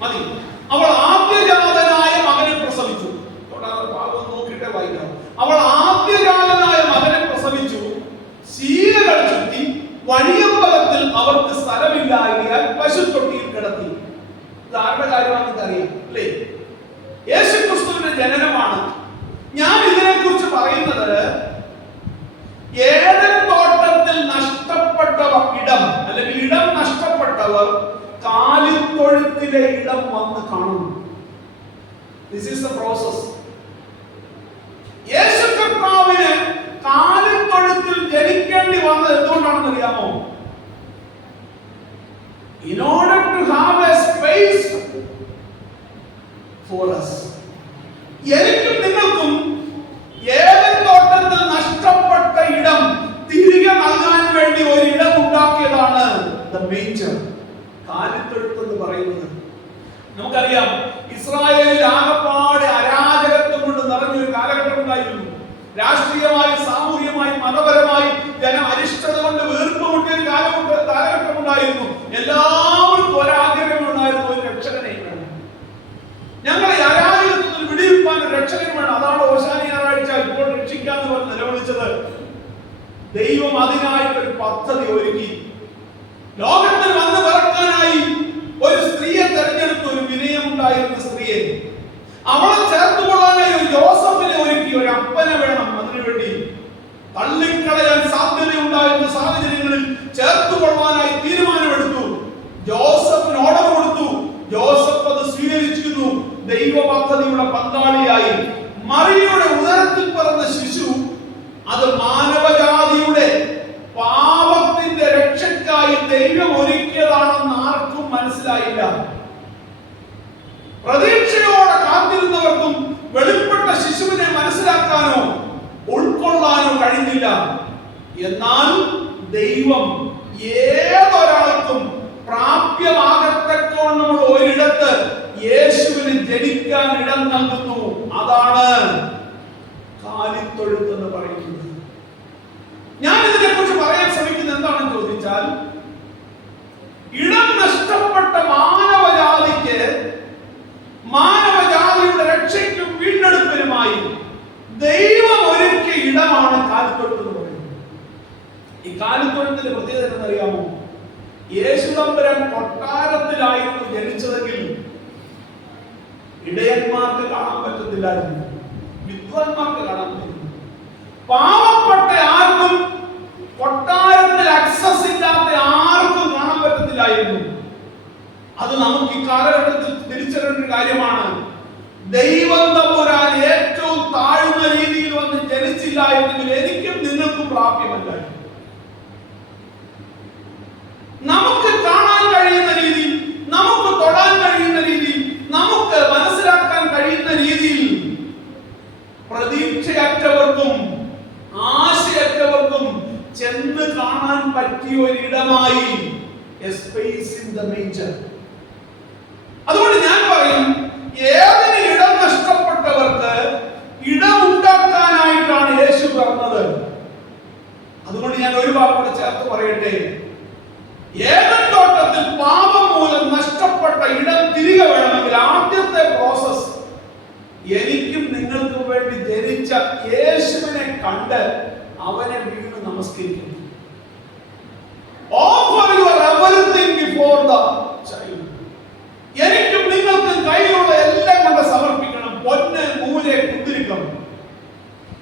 മതി. അവൾ ആദ്യജാതനായ മകനെ പ്രസവിച്ചു. നോക്കിയിട്ടേ വായിക്കണം. അവൾ ആദ്യജാതനായ മകനെ പ്രസവിച്ചു. ശീലകൾ ചുറ്റി വഴിയമ്പലത്തിൽ അവർക്ക് സ്ഥലമില്ലായതിനാൽ പശുത്തൊട്ടിയിൽ കിടത്തി. ഇത് ആരുടെ കാര്യമാണെന്ന് അറിയാം അല്ലേ? യേശുക്രിസ്തുവിന്റെ ജനനമാണ്. ഞാൻ ഇതിനെക്കുറിച്ച് പറയുന്നത്, ഏദൻ തോട്ടത്തിൽ നഷ്ടപ്പെട്ടവർ ഇടം, അല്ലെങ്കിൽ ഇടം നഷ്ടപ്പെട്ടവർ കാലിത്തൊഴുത്തിലെ ഇടം വന്ന് കാണുന്നു. This is the process. യേശു കർത്താവിന് കാലിത്തൊഴുത്തിൽ ജനിക്കേണ്ടി വന്നത് എന്തുകൊണ്ടാണെന്ന് അറിയാമോ? In order to have a space for us. എനിക്കും നിങ്ങൾക്കും ഏദൻ തോട്ടത്തിൽ നഷ്ടപ്പെട്ട ഇടം തിരികെ നൽകാൻ വേണ്ടി ഒരു ഇടം ഉണ്ടാക്കിയതാണ് the manger. കാലിത്തൊഴുത്ത് എന്ന് പറയുന്നത് നമുക്കറിയാം. ഇസ്രായേലിൽ ആകപ്പാടെ അരാജകത്വം കൊണ്ട് നിറഞ്ഞൊരു കാലഘട്ടം ഉണ്ടായിരുന്നു. രാഷ്ട്രീയമായി, സാമൂഹികമായി, മതപരമായി ജനം അരിഷ്ടത കൊണ്ട് വീർപ്പുമുട്ടിയ കാലഘട്ടം ഉണ്ടായിരുന്നു. എല്ലാവർക്കും ഒരാഗ്രഹമുണ്ടായിരുന്നു, ഒരു രക്ഷകനെ വേണം. ഞങ്ങളെ അരാജകത്വത്തിൽ വിടിവിപ്പാൻ ഒരു രക്ഷകൻ വേണം. അതാണ് ഓശാന ഞായറാഴ്ച ഇപ്പോൾ രക്ഷിക്കാന്ന് പറഞ്ഞ് നിലവിളിച്ചത്. ദൈവം അതിനായിട്ടൊരു പദ്ധതി ഒരുക്കി. ലോകത്തിൽ വന്ന് പിറക്കാനായി ഒരു സ്ത്രീയെ തെരഞ്ഞെടുത്തു. ഒരു വിനയമുണ്ടായിരുന്ന സ്ത്രീയെ, അവളെ ചേർത്തുകൊള്ളാനായി ഒരു ജോസഫിനെ ഒരുക്കി. ഒരു അപ്പനെ വേണം. അതിനുവേണ്ടി തള്ളിക്കളയാൻ സാധ്യതയുണ്ടായിരുന്ന സാഹചര്യങ്ങളിൽ ചേർത്തുകൊള്ളാനായി തീരുമാനമെടുത്തു. ജോസഫിന് ഓർഡർ കൊടുത്തു. ജോസഫ് അത് സ്വീകരിച്ചിരുന്നു. ദൈവ പദ്ധതിയുടെ പങ്കാളിയായി. മറിയയുടെ ഉദരത്തിൽ പിറന്ന ശിശു അത് മാനവജാതിയുടെ പാപത്തിന്റെ രക്ഷയ്ക്കായി ദൈവം ഒരുക്കിയതാണെന്ന് ആർക്കും മനസ്സിലായില്ല. പ്രതീക്ഷയോടെ കാത്തിരുന്നവർക്കും വെളിപ്പെട്ട ശിശുവിനെ മനസ്സിലാക്കാനോ ഉൾക്കൊള്ളാനോ കഴിഞ്ഞില്ല. എന്നാൽ ദൈവം ഏതൊരാൾക്കും പ്രാപ്യമാകത്തക്കവണ്ണമുള്ള ഒരിടത്ത് യേശുവിന് ജനിക്കാൻ ഇടം നൽകുന്നു. അതാണ് കാലിത്തൊഴുത്ത് എന്ന് പറയുന്നത്. ഞാൻ ഇതിനെ കുറിച്ച് പറയാൻ ശ്രമിക്കുന്നത് എന്താണെന്ന് ചോദിച്ചാൽ, ഇടം നഷ്ടപ്പെട്ട ഈ കാലിത്തൊഴുത്തിന്റെ പ്രത്യേകത എന്നറിയാമോ? യേശുദമ്പുരാൻ കൊട്ടാരത്തിലായിരുന്നു ജനിച്ചതെങ്കിൽ ഇടയന്മാർക്ക് കാണാൻ പറ്റത്തില്ലായിരുന്നു, വിദ്വാൻമാർക്ക് കാണാൻ പറ്റുന്നു. പാവപ്പെട്ട ആർക്കും, കൊട്ടാരത്തിൽ ആക്സസ് ഇല്ലാത്ത ആർക്കും കാണാൻ പറ്റത്തില്ലായിരുന്നു. അത് നമുക്ക് ഈ കാലഘട്ടത്തിൽ തിരിച്ചറിയേണ്ട ഒരു കാര്യമാണ്. ദൈവം തമ്പുരാൻ ഏറ്റവും താഴ്ന്ന രീതിയിൽ വന്ന് ജനിച്ചില്ല എന്നെങ്കിൽ എനിക്കും നിങ്ങൾക്കും പ്രാപ്യമല്ലായിരുന്നു. നമുക്ക് കാണാൻ കഴിയുന്ന രീതിയിൽ, നമുക്ക് തൊടാൻ കഴിയുന്ന രീതിയിൽ, നമുക്ക് മനസ്സിലാക്കാൻ കഴിയുന്ന രീതിയിൽ പ്രതീക്ഷയറ്റവർക്കും ആശയറ്റവർക്കും ചെന്ന് കാണാൻ പറ്റിയ ഒരിടമായി a space in the manger. അതുകൊണ്ട് ഞാൻ പറയും, ഏതിന് ഇടം നഷ്ടപ്പെട്ടവർക്ക് ഇടം ഉണ്ടാക്കാനായിട്ടാണ് യേശു പറഞ്ഞത്. അതുകൊണ്ട് ഞാൻ ഒരു വാക്കുകൂടെ ചേർത്ത് പറയട്ടെ. ഏദൻ തോട്ടത്തിൽ പാപം മൂലം നഷ്ടപ്പെട്ട ഇടം തിരികെ വേണമെങ്കിൽ ആദ്യത്തെ പ്രോസസ് എനിക്കും നിങ്ങൾക്കും വേണ്ടി ജനിച്ച യേശുവിനെ കണ്ട് അവനെ വീണ് നമസ്കരിക്കണം. Offer your everything before the child. എനിക്കും നിങ്ങൾക്കും കയ്യിലുള്ള എല്ലാം കൊണ്ട് സമർപ്പിക്കണം. പൊന്ന്, മൂല, കുന്തിരിക്കം,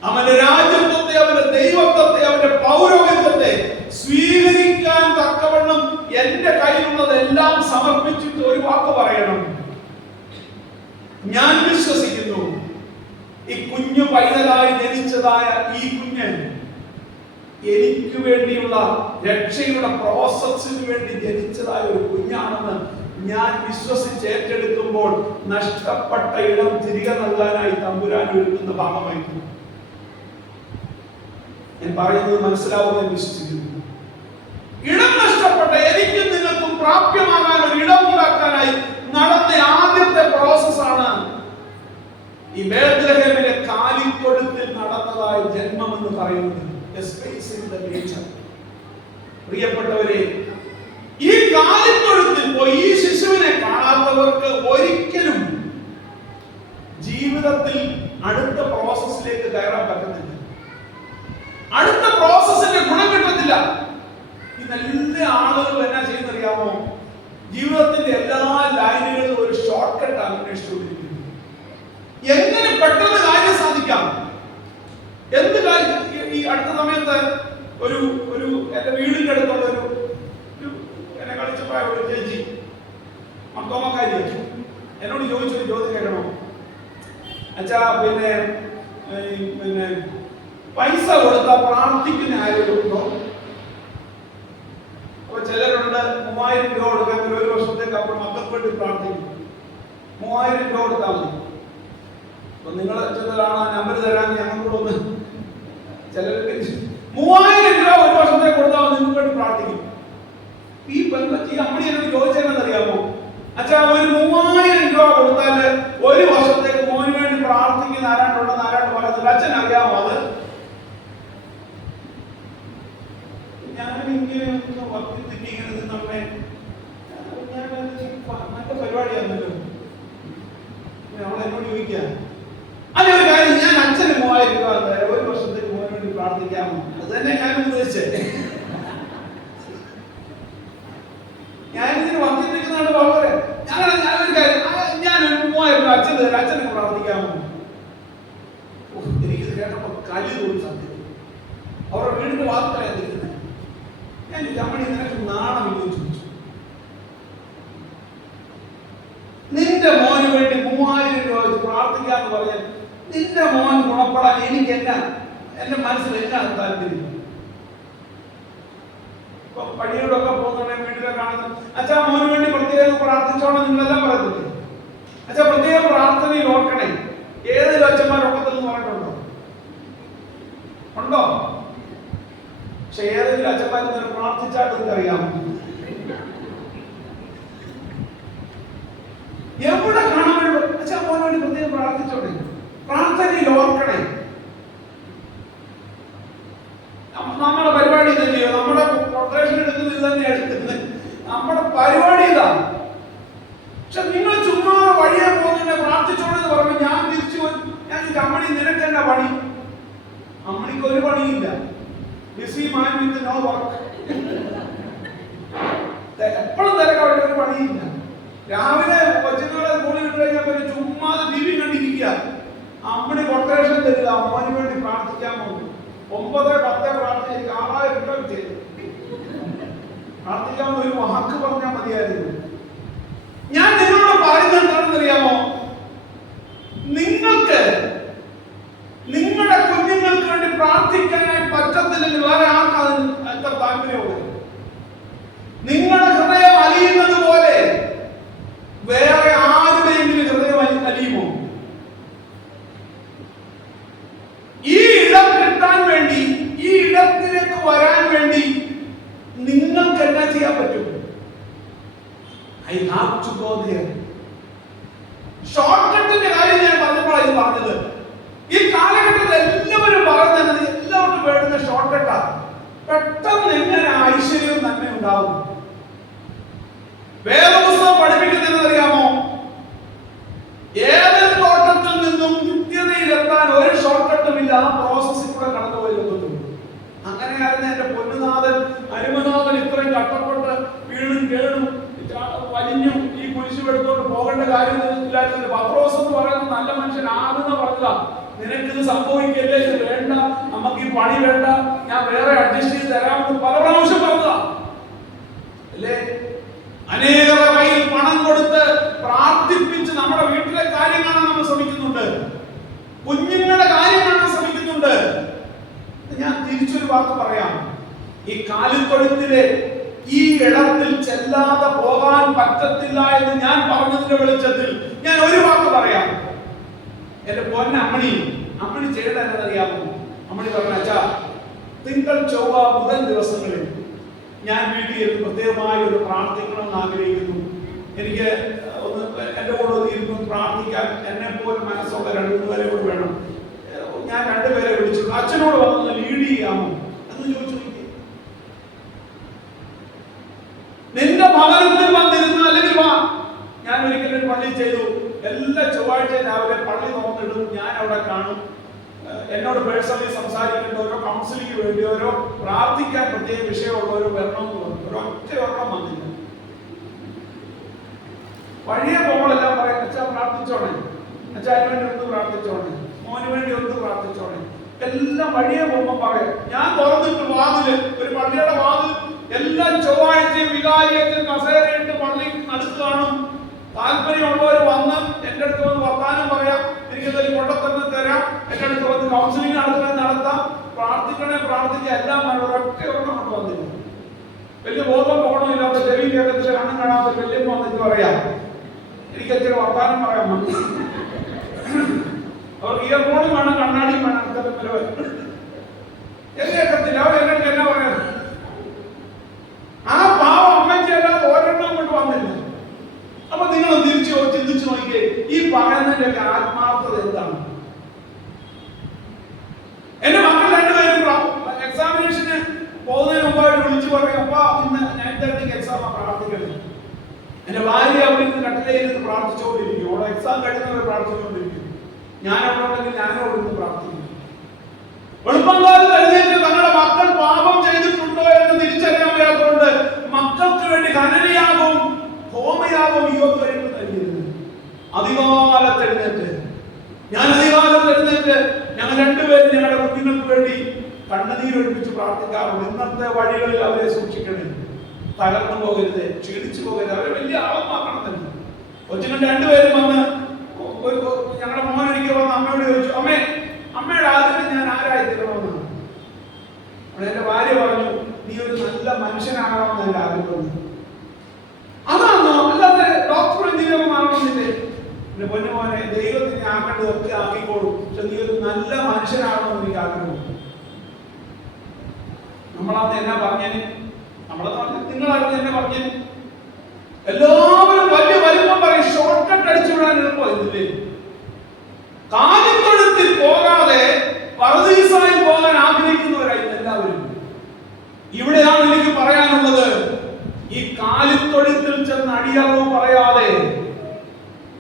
അവന്റെ രാജ്യത്വത്തെ, അവന്റെ ദൈവത്വത്തെ, അവന്റെ പൗരോഹിത്യത്തെ സ്വീകരിക്കാൻ തക്കവണ്ണം എന്റെ കയ്യിലുള്ളതെല്ലാം സമർപ്പിച്ചിട്ട് ഒരു വാക്ക് പറയണം. ഞാൻ വിശ്വസിക്കുന്നു ഈ കുഞ്ഞു പൈതലായി ജനിച്ചതായ ഈ കുഞ്ഞ് എനിക്ക് വേണ്ടിയുള്ള രക്ഷയുടെ പ്രോസസ്സിന് വേണ്ടി ജനിച്ചതായ ഒരു കുഞ്ഞാണെന്ന് ഞാൻ വിശ്വസിച്ച് ഏറ്റെടുക്കുമ്പോൾ നഷ്ടപ്പെട്ട ഇടം തിരികെ നൽകാനായി തമ്പുരാൻ ഒരുക്കുന്ന ഭാഗമായിരുന്നു. ഞാൻ പറയുന്നത് മനസ്സിലാവുമെന്ന് വിശ്വസിക്കുന്നു. ഇടം നഷ്ടപ്പെട്ട എനിക്കും നിങ്ങൾക്കും പ്രാപ്യമാകാൻ ഒരു ഇടം ഉണ്ടാക്കാനായി നടന്ന ആദ്യത്തെ പ്രോസസ്സാണ് ഈ ബേത്ലഹേമിലെ കാലിത്തൊഴുത്തിൽ നടന്നതായ ജന്മം എന്ന് പറയുന്നത്. പ്രിയപ്പെട്ടവരെ, ഈ കാലിത്തൊഴുത്തിൽ പോയി ഈ ശിശുവിനെ കാണാത്തവർക്ക് ഒരിക്കലും ജീവിതത്തിൽ അടുത്ത പ്രോസസ്സിലേക്ക് കയറാൻ പറ്റത്തില്ല. അടുത്ത പ്രോസസ്സിന്റെ ഗുണം കിട്ടത്തില്ല. ഇതെല്ലാ ആളുകളും എന്നാ ചെയ്യുന്നറിയാമോ? ജീവിതത്തിന്റെ എല്ലാ ലൈനുകളിലും ഒരു ഷോർട്ട് കട്ട് അന്വേഷിച്ചുകൊണ്ടിരിക്കുന്നു. എങ്ങനെ പെട്ടെന്ന് കാര്യം സാധിക്കാം, എന്ത് കാര്യം. ഈ അടുത്ത സമയത്ത് ഒരു എന്റെ വീടിന്റെ അടുത്തുള്ള ഒരു എന്നെ കളിച്ചപ്പോഴ ഒരു ചേച്ചി മക്കോമക്കാരി എന്നോട് ചോദിച്ചൊരു ചോദ്യം കേൾക്കണോ? അച്ഛാ, പിന്നെ പൈസ കൊടുത്താൽ പ്രാർത്ഥിക്കുന്ന ആരും ഉണ്ടോ? അപ്പൊ ചിലരുണ്ട് 3000 രൂപ കൊടുക്കാൻ ഒരു വർഷത്തേക്ക് അപ്പോൾ മക്കൾക്ക് വേണ്ടി പ്രാർത്ഥിക്കും. 3000 രൂപ കൊടുത്താൽ മതി. അപ്പൊ നിങ്ങൾ ചിലരാണ് നമ്പർ തരാൻ ഞങ്ങളോട് ഒന്ന്, ചിലർക്ക് 3000 രൂപ ഒരു വർഷത്തേക്ക് കൊടുത്താൽ നിങ്ങൾക്ക് വേണ്ടി പ്രാർത്ഥിക്കും. ഈ പെൺകൊച്ചി അമ്മടി എന്നോട് ചോദിച്ചതെന്നറിയാമോ? അച്ഛാ, ഒരു 3000 രൂപ കൊടുത്താല് ഒരു വർഷത്തേക്ക് മോന് വേണ്ടി പ്രാർത്ഥിക്കുന്ന ആരാണ്ടുണ്ടെന്ന് ആരാണ്ട് പറയുന്നില്ല. അച്ഛൻ അറിയാമോ അത്? ഞാനിങ്ങനെ വർദ്ധിപ്പിക്കുന്നത് നമ്മെ നല്ല പരിപാടിയാണല്ലോ. അവൾ എന്നോട് ചോദിക്കുക, അല്ല ഒരു കാര്യം, ഞാൻ അച്ഛന് 3000 രൂപ തരാം, ഒരു വർഷത്തേക്ക് മോന് വേണ്ടി പ്രാർത്ഥിക്കാമോ? അത് തന്നെ ഞാൻ ഉദ്ദേശിച്ചേ. ഞാനിതിന് വർദ്ധിപ്പിക്കുന്നതാണ് വളരെ ഞാനൊരു കാര്യം, ഞാനൊരു 3000 രൂപ അച്ഛന് തരാം, അച്ഛനെ പ്രാർത്ഥിക്കാമോ? എനിക്കിത് കേട്ടപ്പോ കലി തോന്നി. സത്യം അവരുടെ വീടിന്റെ വാർത്തയാണ് നിൽക്കുന്നത്. ഞാൻ അമ്മണി നിനക്ക് നാണമില്ലെന്ന് ചോദിച്ചു. നിന്റെ മോന് വേണ്ടി 3000 രൂപ വെച്ച് പ്രാർത്ഥിക്കാന്ന് പറഞ്ഞാൽ നിന്റെ മോൻ ഗുണപ്പെടാൻ എനിക്ക് എന്റെ മനസ്സിൽ എന്നാണ് താല്പര്യം? ഇപ്പൊ പടിയോടൊക്കെ പോകുന്നുണ്ടെങ്കിൽ വീട്ടിലെ കാണുന്നത്, അച്ഛാ മോന് വേണ്ടി പ്രത്യേകം പ്രാർത്ഥിച്ചോണം നിങ്ങളെല്ലാം പറയത്തില്ലേ? അച്ഛാ പ്രത്യേക പ്രാർത്ഥനയിൽ ഓർക്കണേ. ഏതെങ്കിലും അച്ഛന്മാരൊക്കത്തെന്ന് പറഞ്ഞിട്ടുണ്ടോ? ഉണ്ടോ? പക്ഷെ ഏതെങ്കിലും അച്ഛന്മാർ പ്രാർത്ഥിച്ചാൽ നിങ്ങൾക്കറിയാമോ? എവിടെ കാണാൻ വേണ്ടി അച്ഛാ മോന് വേണ്ടി പ്രത്യേകം പ്രാർത്ഥിച്ചോട്ടെ, പ്രാർത്ഥനയിൽ ഓർക്കണേ. നമ്മുടെ പരിപാടി തന്നെയോ, നമ്മുടെ പ്രൊട്ടേഷൻ എടുക്കുന്നത് തന്നെ എടുക്കുന്നത്, നമ്മുടെ പരിപാടി ഇതാണ്. പക്ഷെ നിങ്ങൾ ചുമ്മാ വഴിയെ പോകുന്നതിനെ പ്രാർത്ഥിച്ചോണെന്ന് പറഞ്ഞു ഞാൻ തിരിച്ചു. ഞാൻ അമ്മണി നിനക്ക് എന്നാ പണി? അമ്മണിക്ക് ഒരു പണിയില്ല. Busy man with no work. എപ്പോഴും തിരക്കായിട്ട് ഒരു പണിയില്ല. രാവിലെ കൊച്ചുങ്ങളെ സ്കൂളിൽ ഇട്ട് കഴിഞ്ഞാൽ പിന്നെ ചുമ്മാതെ ടി വി കണ്ടിരിക്കുക. അമ്മണി കൊട്ടേഷൻ തരിക, അമ്മന് വേണ്ടി പ്രാർത്ഥിക്കാൻ പോകുന്നു. 9-10 പ്രാർത്ഥന 6000 രൂപ ചെയ്തു പ്രാർത്ഥിക്കാൻ ഒരു വാക്ക് പറഞ്ഞാൽ മതിയായിരുന്നു. ഞാൻ നിങ്ങളോട് പറയുന്നത് എന്താണെന്ന് അറിയാമോ? നിങ്ങൾക്ക് നിങ്ങളുടെ കുഞ്ഞുങ്ങൾക്ക് വേണ്ടി പ്രാർത്ഥിക്കാനായി പറ്റത്തില്ലെങ്കിൽ വേറെ ആർക്കും എത്ര താല്പര്യമുള്ളത്? നിങ്ങളുടെ ഹൃദയം അലിയുന്നത് പോലെ വേറെ ആരുടെയെങ്കിലും ഹൃദയം അലിയുമോ? ഈ ഇടം കിട്ടാൻ വേണ്ടി, ഈ ഇടത്തിലേക്ക് വരാൻ വേണ്ടി നിങ്ങൾക്ക് എന്നാ ചെയ്യാൻ പറ്റും? I have to go there. Short കട്ടിന്റെ കാര്യം ഞാൻ പറഞ്ഞപ്പോഴാണ് ഇത് പറഞ്ഞത്. ഈ കാലഘട്ടത്തിൽ എല്ലാവരും പറയുന്നത്, എല്ലാവർക്കും വേണ്ടുന്ന ഷോർട്ട് കട്ടാ. പെട്ടെന്ന് എങ്ങനെ ഐശ്വര്യവും നന്മ ഉണ്ടാവും? വേദപുസ്തകം പഠിപ്പിക്കുന്നത് അറിയാമോ? ഏതൊരു തോട്ടത്തിൽ നിന്നും നിത്യതയിലെത്താൻ ഒരു ഷോർട്ട് കട്ടും ഇല്ല. ആ പ്രോസസ്സിൽ കൂടെ കടന്നു പോയിരുന്നു. അങ്ങനെയായിരുന്നു എന്റെ പൊന്നുനാഥൻ അരുമനാഥൻ ഇത്രയും കഷ്ടപ്പെട്ട് വീണും കേടും വലിഞ്ഞും ഈ കുരിശുമെടുത്തോണ്ട് പോകേണ്ട കാര്യമില്ലായിരുന്നു. പത്രോസ് എന്ന് പറയുന്ന നല്ല മനുഷ്യൻ ആകുന്ന പറഞ്ഞ, നിനക്കിത് സംഭവിക്കല്ലേ, ഇത് വേണ്ട, നമുക്ക് ഈ പണി വേണ്ട, ഞാൻ വേറെ അഡ്ജസ്റ്റ് ചെയ്ത് തരാമെന്ന് പല പ്രാവശ്യം പറഞ്ഞതാ അല്ലേ? അനേകരുടെ കയ്യിൽ പണം കൊടുത്ത് പ്രാർത്ഥിപ്പിച്ച് നമ്മുടെ വീട്ടിലെ കാര്യം കാണാൻ നമ്മൾ ശ്രമിക്കുന്നുണ്ട്, കുഞ്ഞുങ്ങളുടെ കാര്യം കാണാൻ ശ്രമിക്കുന്നുണ്ട്. ഞാൻ തിരിച്ചൊരു വാക്ക് പറയാം. ഈ കാലിത്തൊഴുത്തിലെ ഈ ഇടത്തിൽ ചെല്ലാതെ പോകാൻ പറ്റത്തില്ല എന്ന് ഞാൻ പറഞ്ഞതിന്റെ വെളിച്ചത്തിൽ ഞാൻ ഒരു വാക്ക് പറയാം. എന്റെ പൊന്നമ്മണി ചെയ്ത എന്നറിയാമോ? അമ്മണി പറഞ്ഞ, അച്ഛാ, തിങ്കൾ ചൊവ്വ ബുധൻ ദിവസങ്ങളിൽ ഞാൻ വീട്ടിൽ പ്രത്യേകമായി ഒരു പ്രാർത്ഥിക്കണമെന്ന് ആഗ്രഹിക്കുന്നു. എനിക്ക് ഒന്ന് എന്റെ കൂടെ ഇരുന്ന് പ്രാർത്ഥിക്കാൻ എന്നെ പോലെ മനസ്സുള്ള 2-3 പേരെ കൂടെ വേണം. ഞാൻ 2 പേരെ വിളിച്ചു. അച്ഛനോട് വന്നൊന്ന് ലീഡ് ചെയ്യാമോ എന്ന് ചോദിച്ചു. നിന്റെ ഭവനത്തിൽ വന്നിരുന്ന, അല്ലെങ്കിൽ വാ. ഞാൻ ഒരിക്കലും പള്ളി ചെയ്തു. എല്ലാ ചൊവ്വാഴ്ചയും രാവിലെ പള്ളി നോക്കിടും, ഞാൻ അവിടെ കാണും. എന്നോട് പേഴ്സണലി സംസാരിക്കേണ്ടവരോ കൗൺസിലിംഗ് വേണ്ടിയവരോ പ്രാർത്ഥിക്കാൻ പ്രത്യേക വിഷയമുള്ളവരോ വരണമെന്ന് പറഞ്ഞു. ഒരൊറ്റ ഒരെണ്ണം വന്നില്ല. വഴിയെ പോകുമ്പോഴെല്ലാം പറയും, അച്ഛാ പ്രാർത്ഥിച്ചോണേ, അച്ഛാ അതിന് വേണ്ടി ഒന്ന് പ്രാർത്ഥിച്ചോണേ, മോന് വേണ്ടി ഒന്ന് പ്രാർത്ഥിച്ചോണേ. എല്ലാം വഴിയെ പോകുമ്പോൾ പറയും. ഞാൻ തുറന്നിട്ട് വാതില്, ഒരു പള്ളിയുടെ വാതിൽ എല്ലാ ചൊവ്വാഴ്ചയും വികാരിയത്തിൽ കസേരയിട്ട് പള്ളി നടുക്ക് കാണും. താല്പര്യമുള്ളവർ വന്ന് എന്റെ അടുത്ത് വന്ന് വർത്താനം പറയാം, എനിക്കെന്തെങ്കിലും കൊണ്ടത്തന്നെ തരാം, എന്റെ അടുത്ത് വന്ന് കൗൺസിലിംഗ് നടത്താം, പ്രാർത്ഥിക്കണേ പ്രാർത്ഥിക്കാം, എല്ലാം ഒരൊറ്റ ഒരെണ്ണം കൊണ്ട് വന്നില്ല. വലിയ ബോധം പോകണമില്ലാത്ത ചെവി കേരളത്തിലെ കണ്ണും കാണാത്ത വലിയ വന്നിട്ട് പറയാം, എനിക്ക് ഇച്ചിരി വർത്താനം പറയാൻ മതി. അവർക്ക് ഇയർഫോണും വേണം, കണ്ണാടിയും വേണം. എന്നെക്കത്തില്ല. അവർ എന്നോട് എന്നാ പറയാം? ആ പാവം അമ്മയ്ക്ക് അല്ലാതെ ഒരെണ്ണം കൊണ്ട് വന്നില്ല. അപ്പൊ നിങ്ങൾ ചിന്തിച്ചു നോക്കിയേ, ഈ പറയുന്നതിന്റെ ഒക്കെ ആത്മാർത്ഥത എന്താണ്? എന്റെ മക്കൾ 2 പേരും എക്സാമിനേഷന് പോകുന്നതിന് മുമ്പായിട്ട് വിളിച്ചു പറയും, അപ്പ ഇന്ന് 9:30 എക്സാം പ്രാർത്ഥിക്കണം. എന്റെ ഭാര്യ അവിടെ നിന്ന് കട്ടിലേന്ന് പ്രാർത്ഥിച്ചുകൊണ്ടിരിക്കും. അവിടെ എക്സാം കഴിയുന്നവരെ പ്രാർത്ഥിച്ചുകൊണ്ടിരിക്കും. ഞാൻ അവിടെ ഉണ്ടെങ്കിൽ ഞാനവിടെ നിന്ന് പ്രാർത്ഥിക്കും. വെളുപ്പംകാലത്ത് എഴുന്നേറ്റ് തങ്ങളുടെ മക്കൾ പാപം ചെയ്തിട്ടുണ്ടോ എന്ന് തിരിച്ചറിയാൻ വയ്യാത്തതുകൊണ്ട് മക്കൾക്ക് വേണ്ടി ഖനനയാകും ഹോമയാകും യോഗ കഴിക്കുന്നത്. അധികാലത്ത് എഴുന്നേറ്റ് ഞങ്ങൾ 2 പേരും ഞങ്ങളുടെ കുഞ്ഞുങ്ങൾക്ക് വേണ്ടി കണ്ണുനീരൊഴിപ്പിച്ച് പ്രാർത്ഥിക്കാറുണ്ട്. ഇന്നത്തെ വഴികളിൽ അവരെ സൂക്ഷിക്കണേ, തകർന്നു പോകരുത്, ക്ഷീണിച്ചു പോകരുത്, അവരെ വലിയ ആളമാക്കണം തന്നെ. കൊച്ചുങ്ങൾ 2 പേരും വന്ന് ഞങ്ങളുടെ മോനൊരിക്കൽ വന്ന് അമ്മയോട് ചോദിച്ചു, അമ്മയുടെ ആദ്യം ഞാൻ ആരായി തീരണമെന്നാണ്. എന്റെ ഭാര്യ പറഞ്ഞു, നീ ഒരു നല്ല മനുഷ്യനാകണമെന്ന് എന്റെ ആഗ്രഹം. അതാണോ? അല്ലാതെ ഡോക്ടർ എഞ്ചിനീയർ ആകണമെന്നില്ലേ? എന്റെ പൊന്നുമോനെ, ദൈവത്തിനെ ആക്കേണ്ടതൊക്കെ ആക്കിക്കോളും, പക്ഷെ നീ ഒരു നല്ല മനുഷ്യനാകണമെന്ന് എനിക്ക് ആഗ്രഹമുണ്ട്. നമ്മളന്ന് എന്നാ പറഞ്ഞേന്? നിങ്ങളായിരുന്നു എന്നെ പറഞ്ഞേന്. എല്ലാവരും വലിയ വലിപ്പം പറയും, ഷോർട്ട് കട്ട് അടിച്ചുവിടാൻ എളുപ്പമായിരുന്നില്ലേ? കാലിത്തൊഴുത്തിൽ പോകാതെ പറുദീസായിൽ പോകാൻ ആഗ്രഹിക്കുന്നവരായിരുന്നു എല്ലാവരും. ഇവിടെയാണ് എനിക്ക് പറയാനുള്ളത്, ഈ കാലിത്തൊഴുത്തിൽ ചെന്ന് അടിയറവ് പറയാതെ,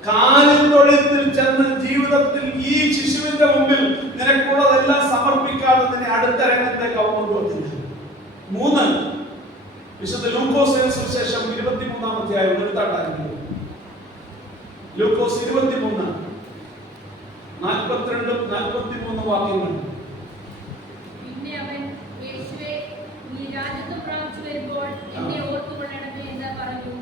കാലിത്തൊഴുത്തിൽ ചെന്ന് ജീവിതത്തിൽ ഈ ശിശുവിന്റെ മുമ്പിൽ നിനക്കുള്ളതെല്ലാം സമർപ്പിക്കാതെ നിന്നെ അടുത്ത രംഗത്തേക്ക് അവൻ കൊണ്ടുവന്നില്ല. വിശുദ്ധ ലൂക്കോസിന് സുവിശേഷം 23-ാം അധ്യായം എടുത്താട്ടായിരുന്നു. ലൂക്കോസ് 23 42-43 വാക്യങ്ങൾ. പിന്നെ അവൻ യേശുവേ, നീ രാജ്യത്വം പ്രാപിച്ചു വരുമ്പോൾ എന്നെ ഓർത്തുകൊള്ളണമേ എന്ന് പറഞ്ഞു.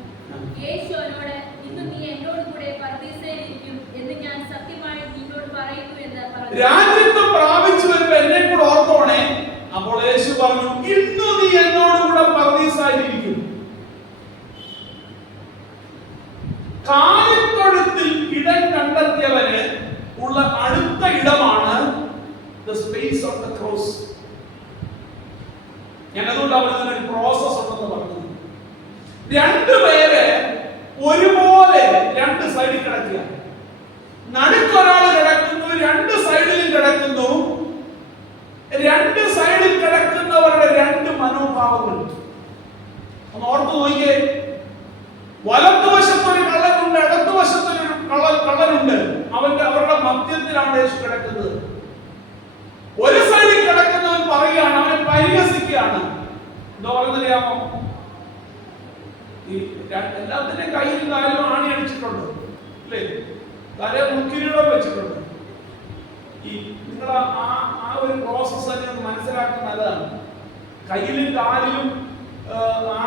യേശു അവനോട്, ഇന്ന് നീ എന്നോട് കൂടെ പർദീസയിലിരിക്കും എന്ന് ഞാൻ സത്യമായി നിന്നോട് പറയുന്നു എന്ന് പറഞ്ഞു. രാജ്യത്വം പ്രാപിച്ചു വരുമ്പോൾ എന്നെ കൂടെ ഓർത്തോണേ. അപ്പോൾ യേശു പറഞ്ഞു, ഇന്ന് നീ എന്നോട് കൂടെ പർദീസയിലിരിക്കും. കാലിത്തൊഴുത്തിൽ ഇടം കണ്ടെത്തിയവന് ഉള്ള അടുത്ത ഇടമാണ് the space of the cross. ഞാൻ അതുകൊണ്ട് അവിടെ ഒരു പ്രോസസ് ഉണ്ടെന്ന് പറഞ്ഞത്. രണ്ടുപേരെ ഒരുപോലെ രണ്ട് സൈഡിൽ കിടക്കുക. നടുക്കൊരാൾ കിടക്കുന്നു, രണ്ട് സൈഡിലും കിടക്കുന്നു. രണ്ട് സൈഡിൽ കിടക്കുന്നവരുടെ രണ്ട് മനോഭാവങ്ങൾ ഒന്ന് ഓർത്തു നോക്കിയേ. വലത്തുവശത്തൊരു കള്ളനുണ്ട്, ഇടതുവശത്തൊരു കള്ളനുണ്ട്. അവരുടെ മധ്യത്തിലാണ് യേശു കിടക്കുന്നത്. ഒരു സൈഡിൽ കിടക്കുന്നവൻ പറയുകയാണ്, അവൻ പരിഹസിക്കുകയാണ്. എന്താ പറയുന്നറിയാമോ? ഈ എല്ലാത്തിന്റെ കയ്യിലും കാലിലും ആണി അടിച്ചിട്ടുണ്ട്, അല്ലേ? തല മുക്കിരിടം വെച്ചിട്ടുണ്ട്. ഈ നിങ്ങൾ ആ ഒരു പ്രോസസ് തന്നെ ഒന്ന് മനസ്സിലാക്കുന്നത് നല്ലതാണ്. കയ്യിലും കാലിലും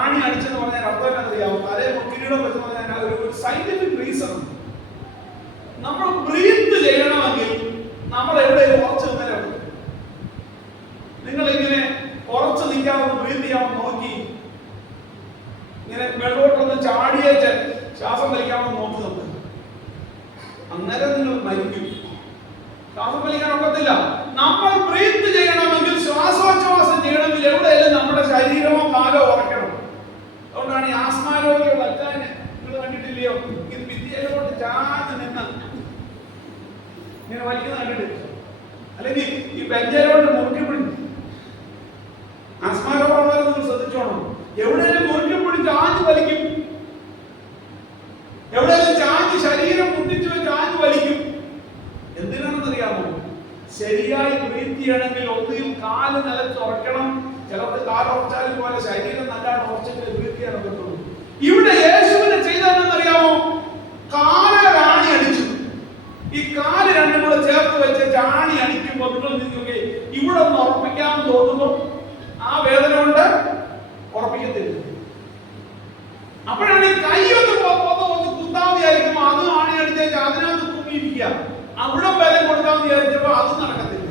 ആണി അടിച്ചെന്ന് പറഞ്ഞാൽ അർത്ഥം എന്നറിയാമോ? തലയെ മുക്കിരിടം വെച്ചെന്ന് പറഞ്ഞാൽ ഒരു സയന്റിഫിക് റീസൺ. നമ്മൾ ബ്രീത്ത് ചെയ്യണമെങ്കിൽ നമ്മൾ എവിടെയും കുറച്ച് നിന്നേരം നിങ്ങൾ ഇങ്ങനെ കുറച്ച് നിൽക്കാതെ ബ്രീത്ത് ചെയ്യാമെന്ന് നോക്കി, ഇങ്ങനെ വെള്ളോട്ടൊന്ന് ചാടിയേച്ച് ശ്വാസം വലിക്കാമെന്ന് നോക്കുന്നുണ്ട്. അന്നേരം നിങ്ങൾ മരിക്കും. ശ്വാസം വലിക്കാൻ ഒക്കത്തില്ല. നമ്മൾ ബ്രീത്ത് ചെയ്യണമെങ്കിൽ, ശ്വാസോച്ഛ്വാസം ചെയ്യണമെങ്കിൽ എവിടെയെങ്കിലും നമ്മുടെ ശരീരമോ കാലോ ഉറക്കണം. അതുകൊണ്ടാണ് ഈ ആസ്മാരോഗ്യം വച്ചാൽ നിങ്ങൾ കണ്ടിട്ടില്ലയോ? ഇത് ഭിത്തിയിലോട്ട് ചാഞ്ഞ് നിന്ന് ഇങ്ങനെ വലിക്കുന്ന കണ്ടിട്ട്, അല്ലെങ്കിൽ ഈ ബെഞ്ചിലോട്ട് മുറുക്കി പിടിച്ചു. ആസ്മാരോഗമുള്ളവരെ നിങ്ങൾ ശ്രദ്ധിച്ചോണം. എവിടെയെങ്കിലും മുറുക്കി പിടിച്ച് ആഞ്ഞു വലിക്കും, എവിടെയെങ്കിലും ചാഞ്ഞ് ശരീരം മുട്ടിച്ചു വെച്ച് ആഞ്ഞു വലിക്കും. എന്തിനാണെന്നറിയാമോ? ശരിയായി ബ്രീത്ത് ചെയ്യണമെങ്കിൽ ഒന്നുകിൽ കാല് നിലത്ത് ഉറക്കണം. ചിലർക്ക് കാലുറച്ചാലും പോലെ ശരീരം നല്ലാണ്ട് ഉറച്ചിട്ട് ബ്രീത്ത് ചെയ്യാൻ പറ്റുള്ളൂ. ഇവിടെ യേശുവിനെ ചെയ്തതെന്നറിയാമോ? കാലിൽ ആണി അടിച്ചു. ഈ കാല് രണ്ടും കൂടെ ചേർത്ത് വെച്ച് ആണി അടിക്കുമ്പോൾ നിങ്ങൾ നിൽക്കുകയെ ഇവിടെ ഒന്ന് ഉറപ്പിക്കാമെന്ന് തോന്നുമ്പോൾ ആ വേദന കൊണ്ട് ഉറപ്പിക്കത്തില്ല. അപ്പോഴാണ് ഈ കൈ ഒന്ന് കുത്താൻ വിചാരിക്കുമ്പോൾ അത് ആണി അടിച്ചേച്ച് അതിനകത്ത് കുമ്മിയിരിക്കുക. അവിടെ ബലം കൊടുക്കാൻ വിചാരിച്ചപ്പോൾ അത് നടക്കത്തില്ല.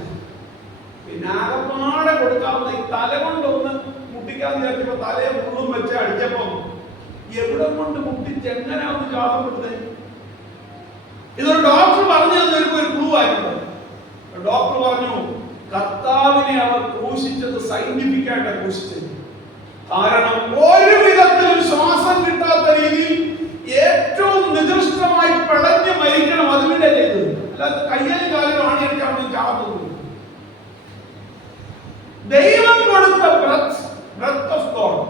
പിന്നെ ആകപ്പാടെ കൊടുക്കാവുന്ന ഈ തല കൊണ്ടൊന്ന് മുട്ടിക്കാൻ വിചാരിച്ചപ്പോൾ തലയെ മുള്ളും വെച്ച് അടിച്ചപ്പോ എവിടെ കൊണ്ട് മുട്ടിച്ച് എങ്ങനെ ഒന്ന് ശ്വാസം കൊടുത്തേ? ഇതൊരു ഡോക്ടർ പറഞ്ഞു തന്നൊരു ക്ലൂ ആയിരുന്നു. ഡോക്ടർ പറഞ്ഞു, കർത്താവിനെ അവർ ക്രൂശിച്ചത് സയന്റിഫിക് ആയിട്ടാണ് ക്രൂശിച്ചത്. കാരണം ഒരു വിധത്തിലും ശ്വാസം കിട്ടാത്ത രീതിയിൽ ഏറ്റവും നികൃഷ്ടമായി പിടഞ്ഞ് മരിക്കണം, അതുകൊണ്ട് ചെയ്തത്. അല്ലാതെ കയ്യിലും കാലിലും ആണിയടിക്കാൻ വേണ്ടി ചാവുന്നത്. ദൈവം കൊടുത്ത ബ്രെത്ത് ഓഫ് ഗോഡ്,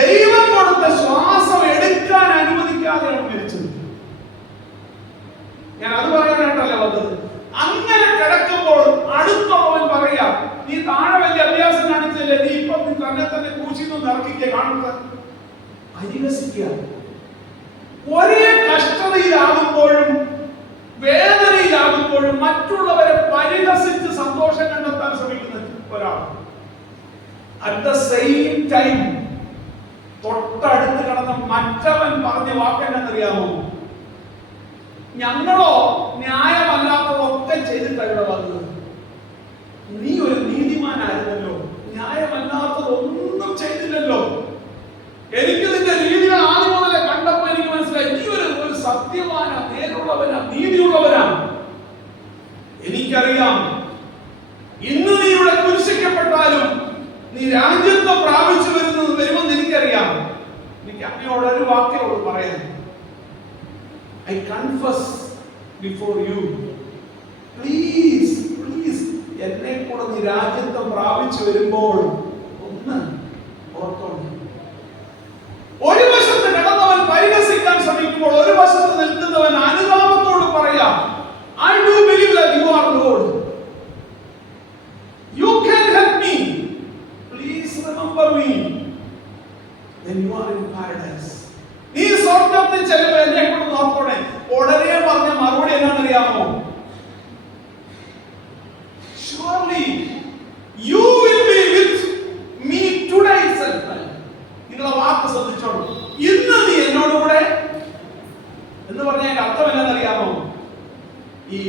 ദൈവം കൊടുത്ത ശ്വാസം എടുക്കാൻ അനുവദിക്കാതെയാണ് മരിച്ചത്. ഞാൻ അത് പറയാനായിട്ടല്ല വന്നത്. അങ്ങനെ കിടക്കുമ്പോൾ അടുത്തുള്ളവൻ പറയാ, നീ താഴെ വലിയ അഭ്യാസം കാണിച്ചല്ലേ, നീ ഇപ്പൊ തന്നെ കൂശിന്ന് ഇറക്കിക്കുക, കാണുന്നത് പരിഹസിക്കുക. ഒരേ കഷ്ടതയിലാകുമ്പോഴും വേദനയിലാകുമ്പോഴും മറ്റുള്ളവരെ പരിഹസിച്ച് സന്തോഷം കണ്ടെത്താൻ ശ്രമിക്കുന്ന ഒരാൾ, അറ്റ് ദ സെയിം ടൈം തൊട്ടടുത്ത് കിടന്ന മറ്റവൻ പറഞ്ഞ വാക്കെന്നറിയാമോ? ഞങ്ങളോ ന്യായമല്ലാത്തതൊക്കെ ചെയ്തിട്ടാണ് ഇവിടെ വന്നത്. നീ ഒരു നീതിമാനായിരുന്നല്ലോ, ന്യായമല്ലാത്തതൊന്നും ചെയ്തില്ലല്ലോ. എനിക്ക് നിന്റെ രീതികൾ ആദ്യം മുതലേ കണ്ടപ്പോ എനിക്ക് മനസ്സിലായി, നീ ഒരു സത്യവാനാ, നേരുള്ളവനാ, നീതിയുള്ളവനാ. എനിക്കറിയാം, ഇന്ന് നീ ഇവിടെ കുരിശിക്കപ്പെട്ടാലും നീ രാജ്യത്വം പ്രാപിച്ചു വരുമെന്ന് എനിക്കറിയാം. എനിക്ക് അങ്ങയോട് ഒരു വാക്യോട് പറയാം. I confess before you. Please, എന്നെ കൂടെ നീ രാജ്യത്വം പ്രാപിച്ചു വരുമ്പോൾ ഒന്ന് ഓർത്തോണം. ഒരു വശത്ത് കിടന്നവൻ പരിഹസിക്കാൻ ശ്രമിക്കുമ്പോൾ ഒരു വശത്ത് നിൽക്കുന്നവൻ അനുതാപത്തോട് പറയാം, I do believe that you are Lord. You can help me. Please remember me. when you are in paradise. നീ സ്വർഗ്ഗത്തിൽ ചെല്ലുമ്പോൾ എന്നെ കൊണ്ട് നോക്കണേ. ഉടനെ പറഞ്ഞ മറുപടി എന്താണെന്നറിയാമോ? Surely you will be with me today itself. നിങ്ങളെ വാക്ക് ശ്രദ്ധിച്ചോളൂ. ഇന്ന് നീ എന്നോട് കൂടെ എന്ന് പറഞ്ഞാൽ അർത്ഥം എന്താണെന്നറിയാമോ? ഈ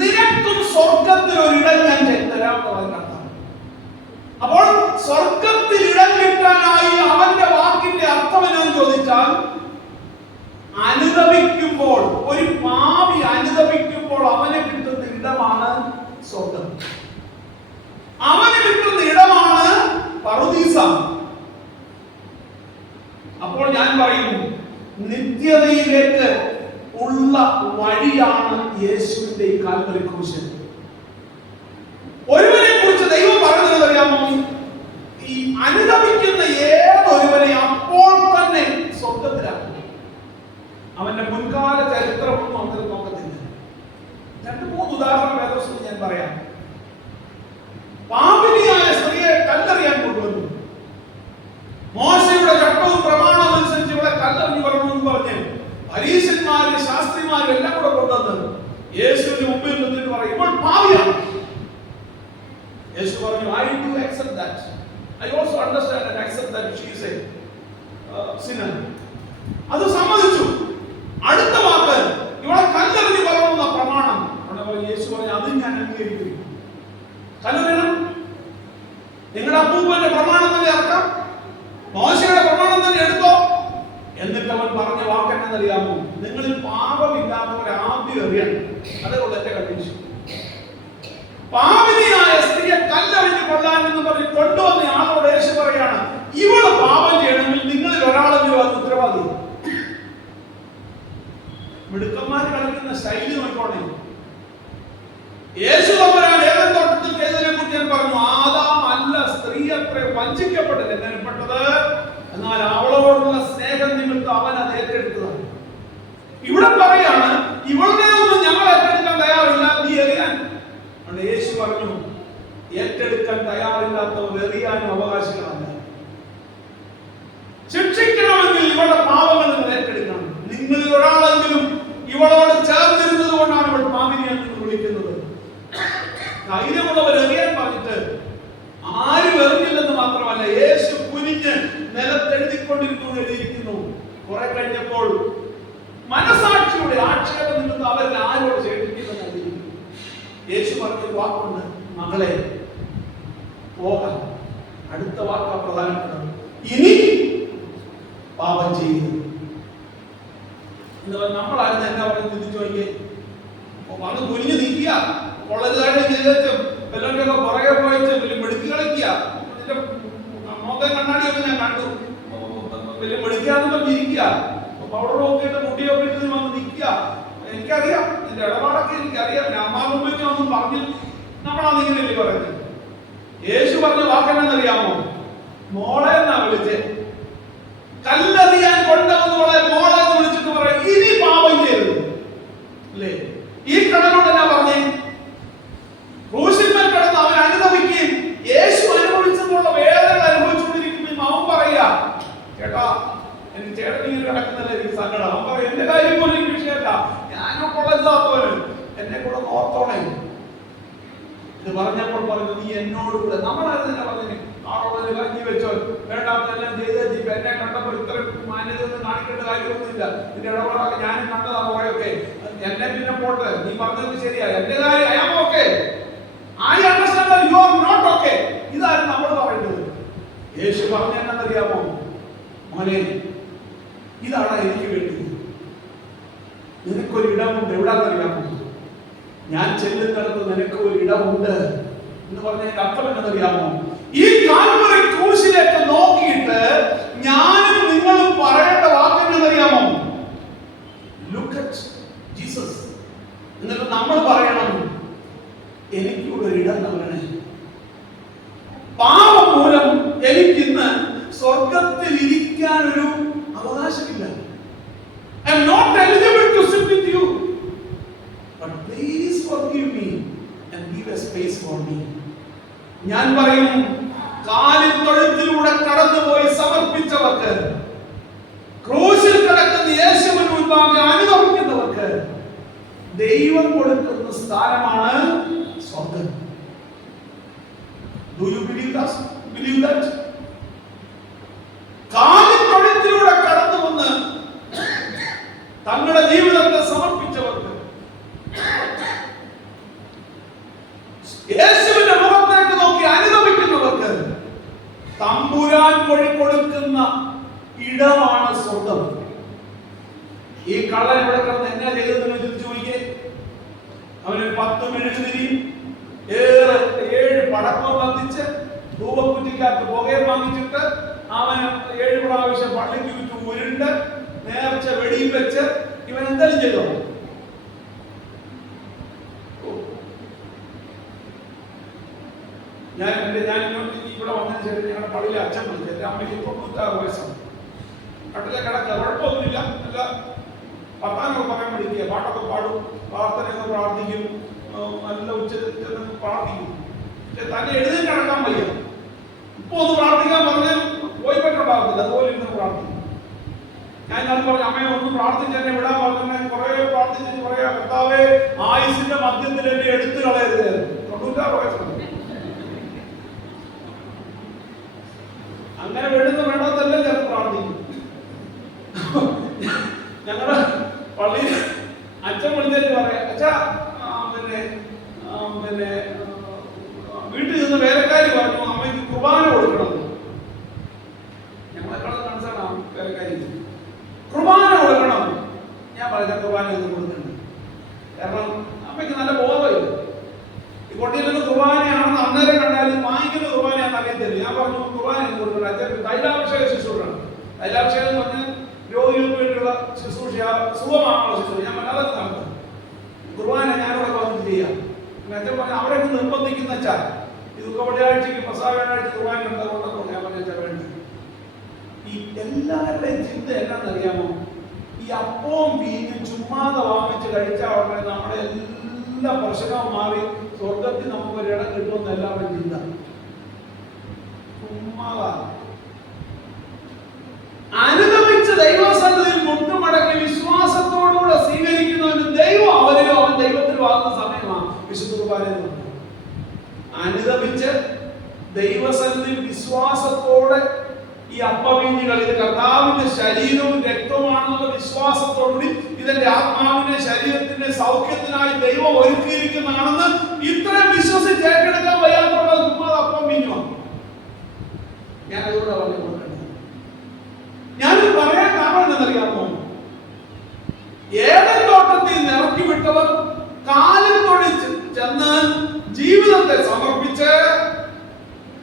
നിനക്കും സ്വർഗത്തിൽ ഒരിടം ഞാൻ തരാമെന്നുള്ളതിന്റെ അർത്ഥം. അപ്പോൾ സ്വർഗത്തിൽ ഇടം കിട്ടാനായി അവന്റെ വാക്കിന്റെ അർത്ഥം എന്നാന്ന് ചോദിച്ചാൽ, അനുദപിക്കുമ്പോൾ, ഒരു പാപി അനുദപിക്കുമ്പോൾ അവന് കിട്ടുന്ന ഇടമാണ് സ്വർഗം. അവന് കിട്ടുന്ന ഇടമാണ് പറുദീസ. അപ്പോൾ ഞാൻ പറയുന്നു, നിത്യതയിലേക്ക് ഉള്ള വഴിയാണ് യേശുവിന്റെ ഈ കാൽവരി ക്രൂശ്. ഒരുവനെ കുറിച്ച് ദൈവം പറയുന്നത് അറിയാമോ? ഈ അനുദപിക്കുന്ന ഏതൊരുവനെ അപ്പോൾ തന്നെ സ്വർഗത്തിലാക്കും. അവന്റെ മുൻകാല ചരിത്രമൊന്നും അങ്ങനെ നോക്കത്തില്ല. 2-3 ഉദാഹരണം വേദപുസ്തകത്തിൽ ഞാൻ പറയാം. പാപിനിയായ സ്ത്രീയെ കല്ലെറിയാൻ കൊണ്ടുവന്നു. മോശയുടെ ചട്ടവും പ്രമാണവും അനുസരിച്ച് ഇവിടെ കല്ലെറിഞ്ഞു വരണമെന്ന് പറഞ്ഞ് പരീശന്മാരും ശാസ്ത്രിമാരും എല്ലാം കൂടെ കൊണ്ടുവന്ന് യേശുവിന്റെ മുമ്പിൽ നിന്നിട്ട് പറയും, ഇപ്പോൾ പാപിയാണ്. യേശു പറഞ്ഞു, I do accept that. I also understand and accept that she is a sinner. അത് സമ്മതിച്ചു. അടുത്ത വാക്ക്, ഇവിടെ കല്ലെറിഞ്ഞു വരണമെന്ന പ്രമാണം. യേശു പറഞ്ഞു, അത് ഞാൻ അംഗീകരിക്കുന്നു. കല്ലെറിയണം. നിങ്ങളുടെ അപ്പൂപ്പന്റെ പ്രമാണം തന്നെ ഇറക്കാം, മോശയുടെ പ്രമാണം തന്നെ എടുത്തോ. എന്നിട്ട് അവൻ പറഞ്ഞ വാക്ക് എന്നറിയാമോ? നിങ്ങളിൽ പാപമില്ലാത്തവരെ ആദ്യം എറിയണം. അതേ ഉള്ളൂ എന്റെ കണ്ടീഷൻ. പാപിനിയായ സ്ത്രീയെ കല്ലെറിഞ്ഞു കൊല്ലാൻ എന്ന് പറഞ്ഞ് കൊണ്ടുവന്ന ആളോട് യേശു പറയാണ്, ഇവള് പാപം ചെയ്യണമെങ്കിൽ നിങ്ങളിൽ ഒരാളെങ്കിലും അത് ഉത്തരവാദി. മിടുക്കന്മാർ കളിക്കുന്ന ശൈലി നോക്കണേ. യേശു തമ്പുരാൻ ഏദൻ തോട്ടത്തിൽ ചെയ്തതിനെ കുറിച്ച് ഞാൻ പറഞ്ഞു, ആദാം അല്ല സ്ത്രീ അത്ര വഞ്ചിക്കപ്പെട്ടത്, എങ്ങനെപ്പെട്ടത്. എന്നാൽ അവളോടുള്ള സ്നേഹം നിമിത്തം അവൻ അത് ഏറ്റെടുത്തതാണ്. ഇവിടെ പറയാണ്, ഇവളുടെ ഒന്നും ഞങ്ങൾ ഏറ്റെടുക്കാൻ തയ്യാറില്ല, നീ എറിയാൻ. യേശു പറഞ്ഞു, ഏറ്റെടുക്കാൻ തയ്യാറില്ലാത്തവർ എറിയാനും അവകാശികളല്ല. ശിക്ഷിക്കണമെങ്കിൽ ഇവളുടെ പാപങ്ങൾ നിങ്ങൾ ഏറ്റെടുക്കണം. നിങ്ങളിൽ ഒരാളെങ്കിലും ഇവളോട് ചേർന്നിരുന്നത് കൊണ്ടാണ് ഇവൾ പാപിനിയെന്ന് നിങ്ങൾ വിളിക്കുന്നത്. ധൈര്യമുള്ളവർ എറിയാൻ പറഞ്ഞിട്ട് ആരും എറിഞ്ഞില്ലെന്ന് മാത്രമല്ല, യേശു കുനിഞ്ഞ് നിലത്തെഴുതിക്കൊണ്ടിരുന്നു എഴുതിയിരിക്കുന്നു. കുറെ കഴിഞ്ഞപ്പോൾ മനസാക്ഷിയുടെ ആക്ഷേപം നിന്നത് അവരിൽ ആരോട് ചെയ്തിരിക്കുന്നത് എഴുതിയിരിക്കുന്നു. യേശു പറഞ്ഞ വാക്കുണ്ട്, മകളെ പോകാം. അടുത്ത വാക്കാ പ്രധാനപ്പെട്ടത്, ഇനി പാപം ചെയ്യുന്നു. നമ്മളായിരുന്നു എന്നാ പറഞ്ഞ് ചിന്തിച്ചു നോക്കിയേ. വന്ന് കുനിഞ്ഞു നിൽക്കുക, കൊള്ളരുതായിട്ട് ചെയ്തും വല്ലവരുടെ പുറകെ പോയിട്ട് വലിയ മെടുക്കി കളിക്കുക. മോത്തെ കണ്ണാടിയൊക്കെ ഞാൻ കണ്ടു, വലിയ മെടുക്കാന്നൊക്കെ ഇരിക്കുക, പൗഡർ നോക്കിയിട്ട് മുടിയൊക്കെ ഇട്ട് വന്ന് നിൽക്കുക. എനിക്കറിയാം, എന്റെ ഇടപാടൊക്കെ എനിക്കറിയാം. അമ്മാവുമ്പൊക്കെ ഒന്നും പറഞ്ഞു നമ്മളാന്നിങ്ങനെയല്ലേ പറയുന്നത്. യേശു പറഞ്ഞ വാക്കെന്നറിയാമോ? മോളെ എന്നാ വിളിച്ചേ. കല്ലെറിയാൻ കൊണ്ടുവന്നോളെ മോളെ എന്ന് വിളിച്ചിട്ട് പറയും, ഇനി പാപം ചെയ്യരുത് അല്ലേ? ഈ കടലോട് എന്നാ പറഞ്ഞേ? ക്രൂശിന്മേൽ കിടന്ന് അവൻ അനുഭവിക്കുകയും യേശു അനുഭവിച്ചതുള്ള വേദന അനുഭവിച്ചുകൊണ്ടിരിക്കുമ്പോൾ അവൻ പറയാ, ചേട്ടാ എനിക്ക് ചേട്ടനിങ്ങനെ കിടക്കുന്നല്ലേ എനിക്ക് സങ്കടം. അവൻ പറയും, എന്റെ കാര്യം പോലും എനിക്ക് വിഷയമല്ല, ഞാനോ കൊള്ളരുതാത്തവന്, എന്നെ കൂടെ ഓർത്തോണേ. ഇത് പറഞ്ഞപ്പോൾ പറഞ്ഞു, നീ എന്നോട് കൂടെ. നമ്മളായിരുന്നു തന്നെ പറഞ്ഞു, ആളോട് കഞ്ഞി വെച്ചോ, വേണ്ടാത്തെല്ലാം ചെയ്തേ. എന്നെ കണ്ടപ്പോൾ ഇത്ര മാന്യത ഒന്നും കാണിക്കേണ്ട കാര്യമൊന്നുമില്ല. ഇതിന്റെ ഇടപാടൊക്കെ ഞാനും കണ്ടതാ കുറെയൊക്കെ. എന്നെ പിന്നെ പോട്ടെ, നീ പറഞ്ഞത് ശരിയാ, എന്റെ കാര്യം I am okay, I understand you are not okay. ഇതായിരുന്നു നമ്മൾ പറയുന്നത്. യേശു പറഞ്ഞെന്നറിയാമോ? മോനെ, ഇതാണ് എനിക്ക് വേണ്ടത്. നിനക്കൊരു ഇടമുണ്ട്. എവിടാന്നറിയാമോ? ഞാൻ ചെല്ലുന്നിടത്ത് നിനക്ക് ഒരു ഇടമുണ്ട് എന്ന് പറഞ്ഞതിന്റെ അർത്ഥം എന്നറിയാമോ? ഈ കാൽവരി ക്രൂശിലേക്ക് നോക്കിയിട്ട് ഞാനും നിങ്ങളും പറയേണ്ട വാക്കെന്നറിയാമോ? Look at Jesus. എന്നിട്ട് നമ്മൾ പറയണം, എനിക്കൂടെ ഒരു ഇടം നൽകണേ. പാപം മൂലം എനിക്കിന്ന് സ്വർഗത്തിൽ ഇരിക്കാൻ ഒരു അവകാശമില്ല. I am not eligible to sit with you. But please forgive me and give a space for me. ഞാൻ പറയും, കാലിൻ തൊഴുത്തിലൂടെ കടന്നുപോയി സമർപ്പിച്ചവർക്ക്, ക്രൂശിൽ കിടക്കുന്ന യേശുവിന് മുൻപാകെ അനുഭവിക്കുന്നവർക്ക് ദൈവം കൊടുക്കുന്ന സ്ഥാനമാണ് സ്വർഗ്ഗം. Do you believe that? കാലിൻ തൊഴുത്തിലൂടെ കടന്നു വന്ന് തങ്ങളുടെ ജീവിതത്തെ സമർപ്പിച്ചവർക്ക്, യേശുവിന്റെ മുഖത്തേക്ക് നോക്കി അനുഭവിക്കുന്നവർക്ക് തമ്പുരാൻ കൊടുക്കുന്ന ഇടമാണ് സ്വർഗ്ഗം. ഈ കള്ളൻ ഇവിടെ കിടന്ന് എന്നാ ചെയ്തതെന്ന് ചിന്തിച്ചു നോക്കിയേ. അവന് 10 മെഴുകുതിരിയും 7 പടക്കം കത്തിച്ച് ധൂപക്കുറ്റിക്കകത്ത് പുകയെ വാങ്ങിച്ചിട്ട് അവന് 7 പ്രാവശ്യം പള്ളിക്ക് ചുറ്റും ഉരുണ്ട് നേർച്ച വെടിയും വെച്ച് ഇവൻ എന്തെങ്കിലും ചെയ്തോ? ഞാൻ ഇവിടെ വന്നതിന് ശേഷം ഞങ്ങളുടെ പള്ളിയിലെ അച്ഛൻ വിളിച്ചു. എൻ്റെ അമ്മയ്ക്ക് 96 വയസ്സാണ്. കട്ടിലെ കിടക്കുക, കുഴപ്പമൊന്നുമില്ല. നല്ല വർത്താനമൊക്കെ പറയാൻ പഠിക്കുക, പാട്ടൊക്കെ പാടും, പ്രാർത്ഥനയൊക്കെ പ്രാർത്ഥിക്കും, നല്ല ഉച്ചത്തിൽ പ്രാർത്ഥിക്കും. പക്ഷെ തന്നെ എഴുതി കിടക്കാൻ വയ്യ. ഇപ്പൊ ഒന്ന് പ്രാർത്ഥിക്കാൻ പറഞ്ഞാൽ പോയി പറ്റുണ്ടാകത്തില്ല, അതുപോലെ ഇരുന്ന് പ്രാർത്ഥിക്കും. ഞാൻ അത് പറഞ്ഞു, അമ്മയെ ഒന്ന് പ്രാർത്ഥിച്ച് എന്നെ വിടാൻ പറഞ്ഞു. കുറെ പ്രാർത്ഥിച്ചിട്ട് പറയാ, കർത്താവേ ആയുസിന്റെ മധ്യത്തിൽ എന്നെ എടുത്തു കളയരുത്. 96 വയസ്സാണ്. അങ്ങനെ വേണ്ടുന്ന വേണ്ടാത്തല്ല ചില പ്രാർത്ഥിക്കും. ഞങ്ങളുടെ പള്ളിയിൽ അച്ഛൻ വിളിച്ചിട്ട് പറയാം, അച്ഛാ പിന്നെ വീട്ടിൽ നിന്ന് വേലക്കാരി പറഞ്ഞു അമ്മയ്ക്ക് കുർബാന കൊടുക്കണം. ഞങ്ങളെക്കാളും കൺസേൺ ആണ് വേലക്കാരി. കുർബാന കൊടുക്കണം. ഞാൻ പറഞ്ഞ കുർബാന ഒന്നും കൊടുക്കുന്നുണ്ട്. കാരണം അമ്മയ്ക്ക് നല്ല ബോധമില്ല. ഈ കൊട്ടിയിലൊന്ന് കുർബാനയാണെന്ന് അന്നേരം കണ്ടാലും വാങ്ങിക്കുന്ന കുർബാനയാണെന്ന് അറിയത്തില്ല. ഞാൻ പറഞ്ഞു കുർബാന ഒന്നും കൊടുക്കണം. അച്ഛൻ തൈലാഭിഷേക ശുശ്രൂഷയാണ്. തൈലാഭിഷേകം എന്ന് പറഞ്ഞാൽ രോഗികൾക്ക് വേണ്ടിയുള്ള ശുശ്രൂഷ, സുഖമാണുള്ള ശുശ്രൂഷ. ഞാൻ അതൊക്കെ നടത്തും. കുർബാന ഞാനിവിടെ വന്നിട്ട് ചെയ്യാം. അച്ഛൻ പറഞ്ഞ അവിടെ നിർബന്ധിക്കുന്ന വെച്ചാൽ ഈ ദുഃഖവെള്ളിയാഴ്ചക്ക് പ്രസാദാഴ്ച കുർബാന ഉണ്ടാകുമെന്നൊക്കെ ഞാൻ പറഞ്ഞ വേണ്ടി. ഈ എല്ലാവരുടെയും ചിന്ത എന്നാണെന്നറിയാമോ? ഈ അപ്പവും വീഞ്ഞും ചുമ്മാതെ വാങ്ങിച്ച് കഴിച്ചാൽ ഉടനെ നമ്മുടെ എല്ലാ പ്രശ്നവും മാറി സ്വർഗത്തിൽ നമുക്ക് ഒരിടം കിട്ടുമെന്ന് എല്ലാവരും ചിന്ത. ചുമ്മാതാ അനുഗമിച്ച് ദൈവസന്നിധിയിൽ മുട്ടുമടക്കി വിശ്വാസത്തോടുകൂടെ സ്വീകരിക്കുന്നവന് ദൈവം അവരിലോ അവൻ ദൈവത്തിലും ആകുന്ന സമയമാണ് വിശുദ്ധ കുർബാന. അനുഗമിച്ച് ദൈവസന്നിധിയിൽ വിശ്വാസത്തോടെ ഈ അപ്പവീഞ്ഞുകൾ ഇത് കർത്താവിന്റെ ശരീരവും രക്തവുമാണെന്നുള്ള വിശ്വാസത്തോടുകൂടി ഇതെന്റെ ആത്മാവിന്റെ ശരീരത്തിന്റെ സൗഖ്യത്തിനായി ദൈവം ഒരുക്കിയിരിക്കുന്നതാണെന്ന് ഇത്രയും വിശ്വസിച്ച് ഏറ്റെടുക്കാൻ വയ്യാത്തുള്ള അപ്പം വീഞ്ഞുമാണ്. ഞാൻ അതുകൂടെ പറഞ്ഞു കൊടുക്കേണ്ടത്. ഞാനിത് പറയാൻ കാരണം എന്നറിയാമോ? ഏതൻ തോട്ടത്തിൽ നിറക്കി വിട്ടവർ കാലിൽ തൊഴിച്ച് ചെന്ന് ജീവിതത്തെ സമർപ്പിച്ച്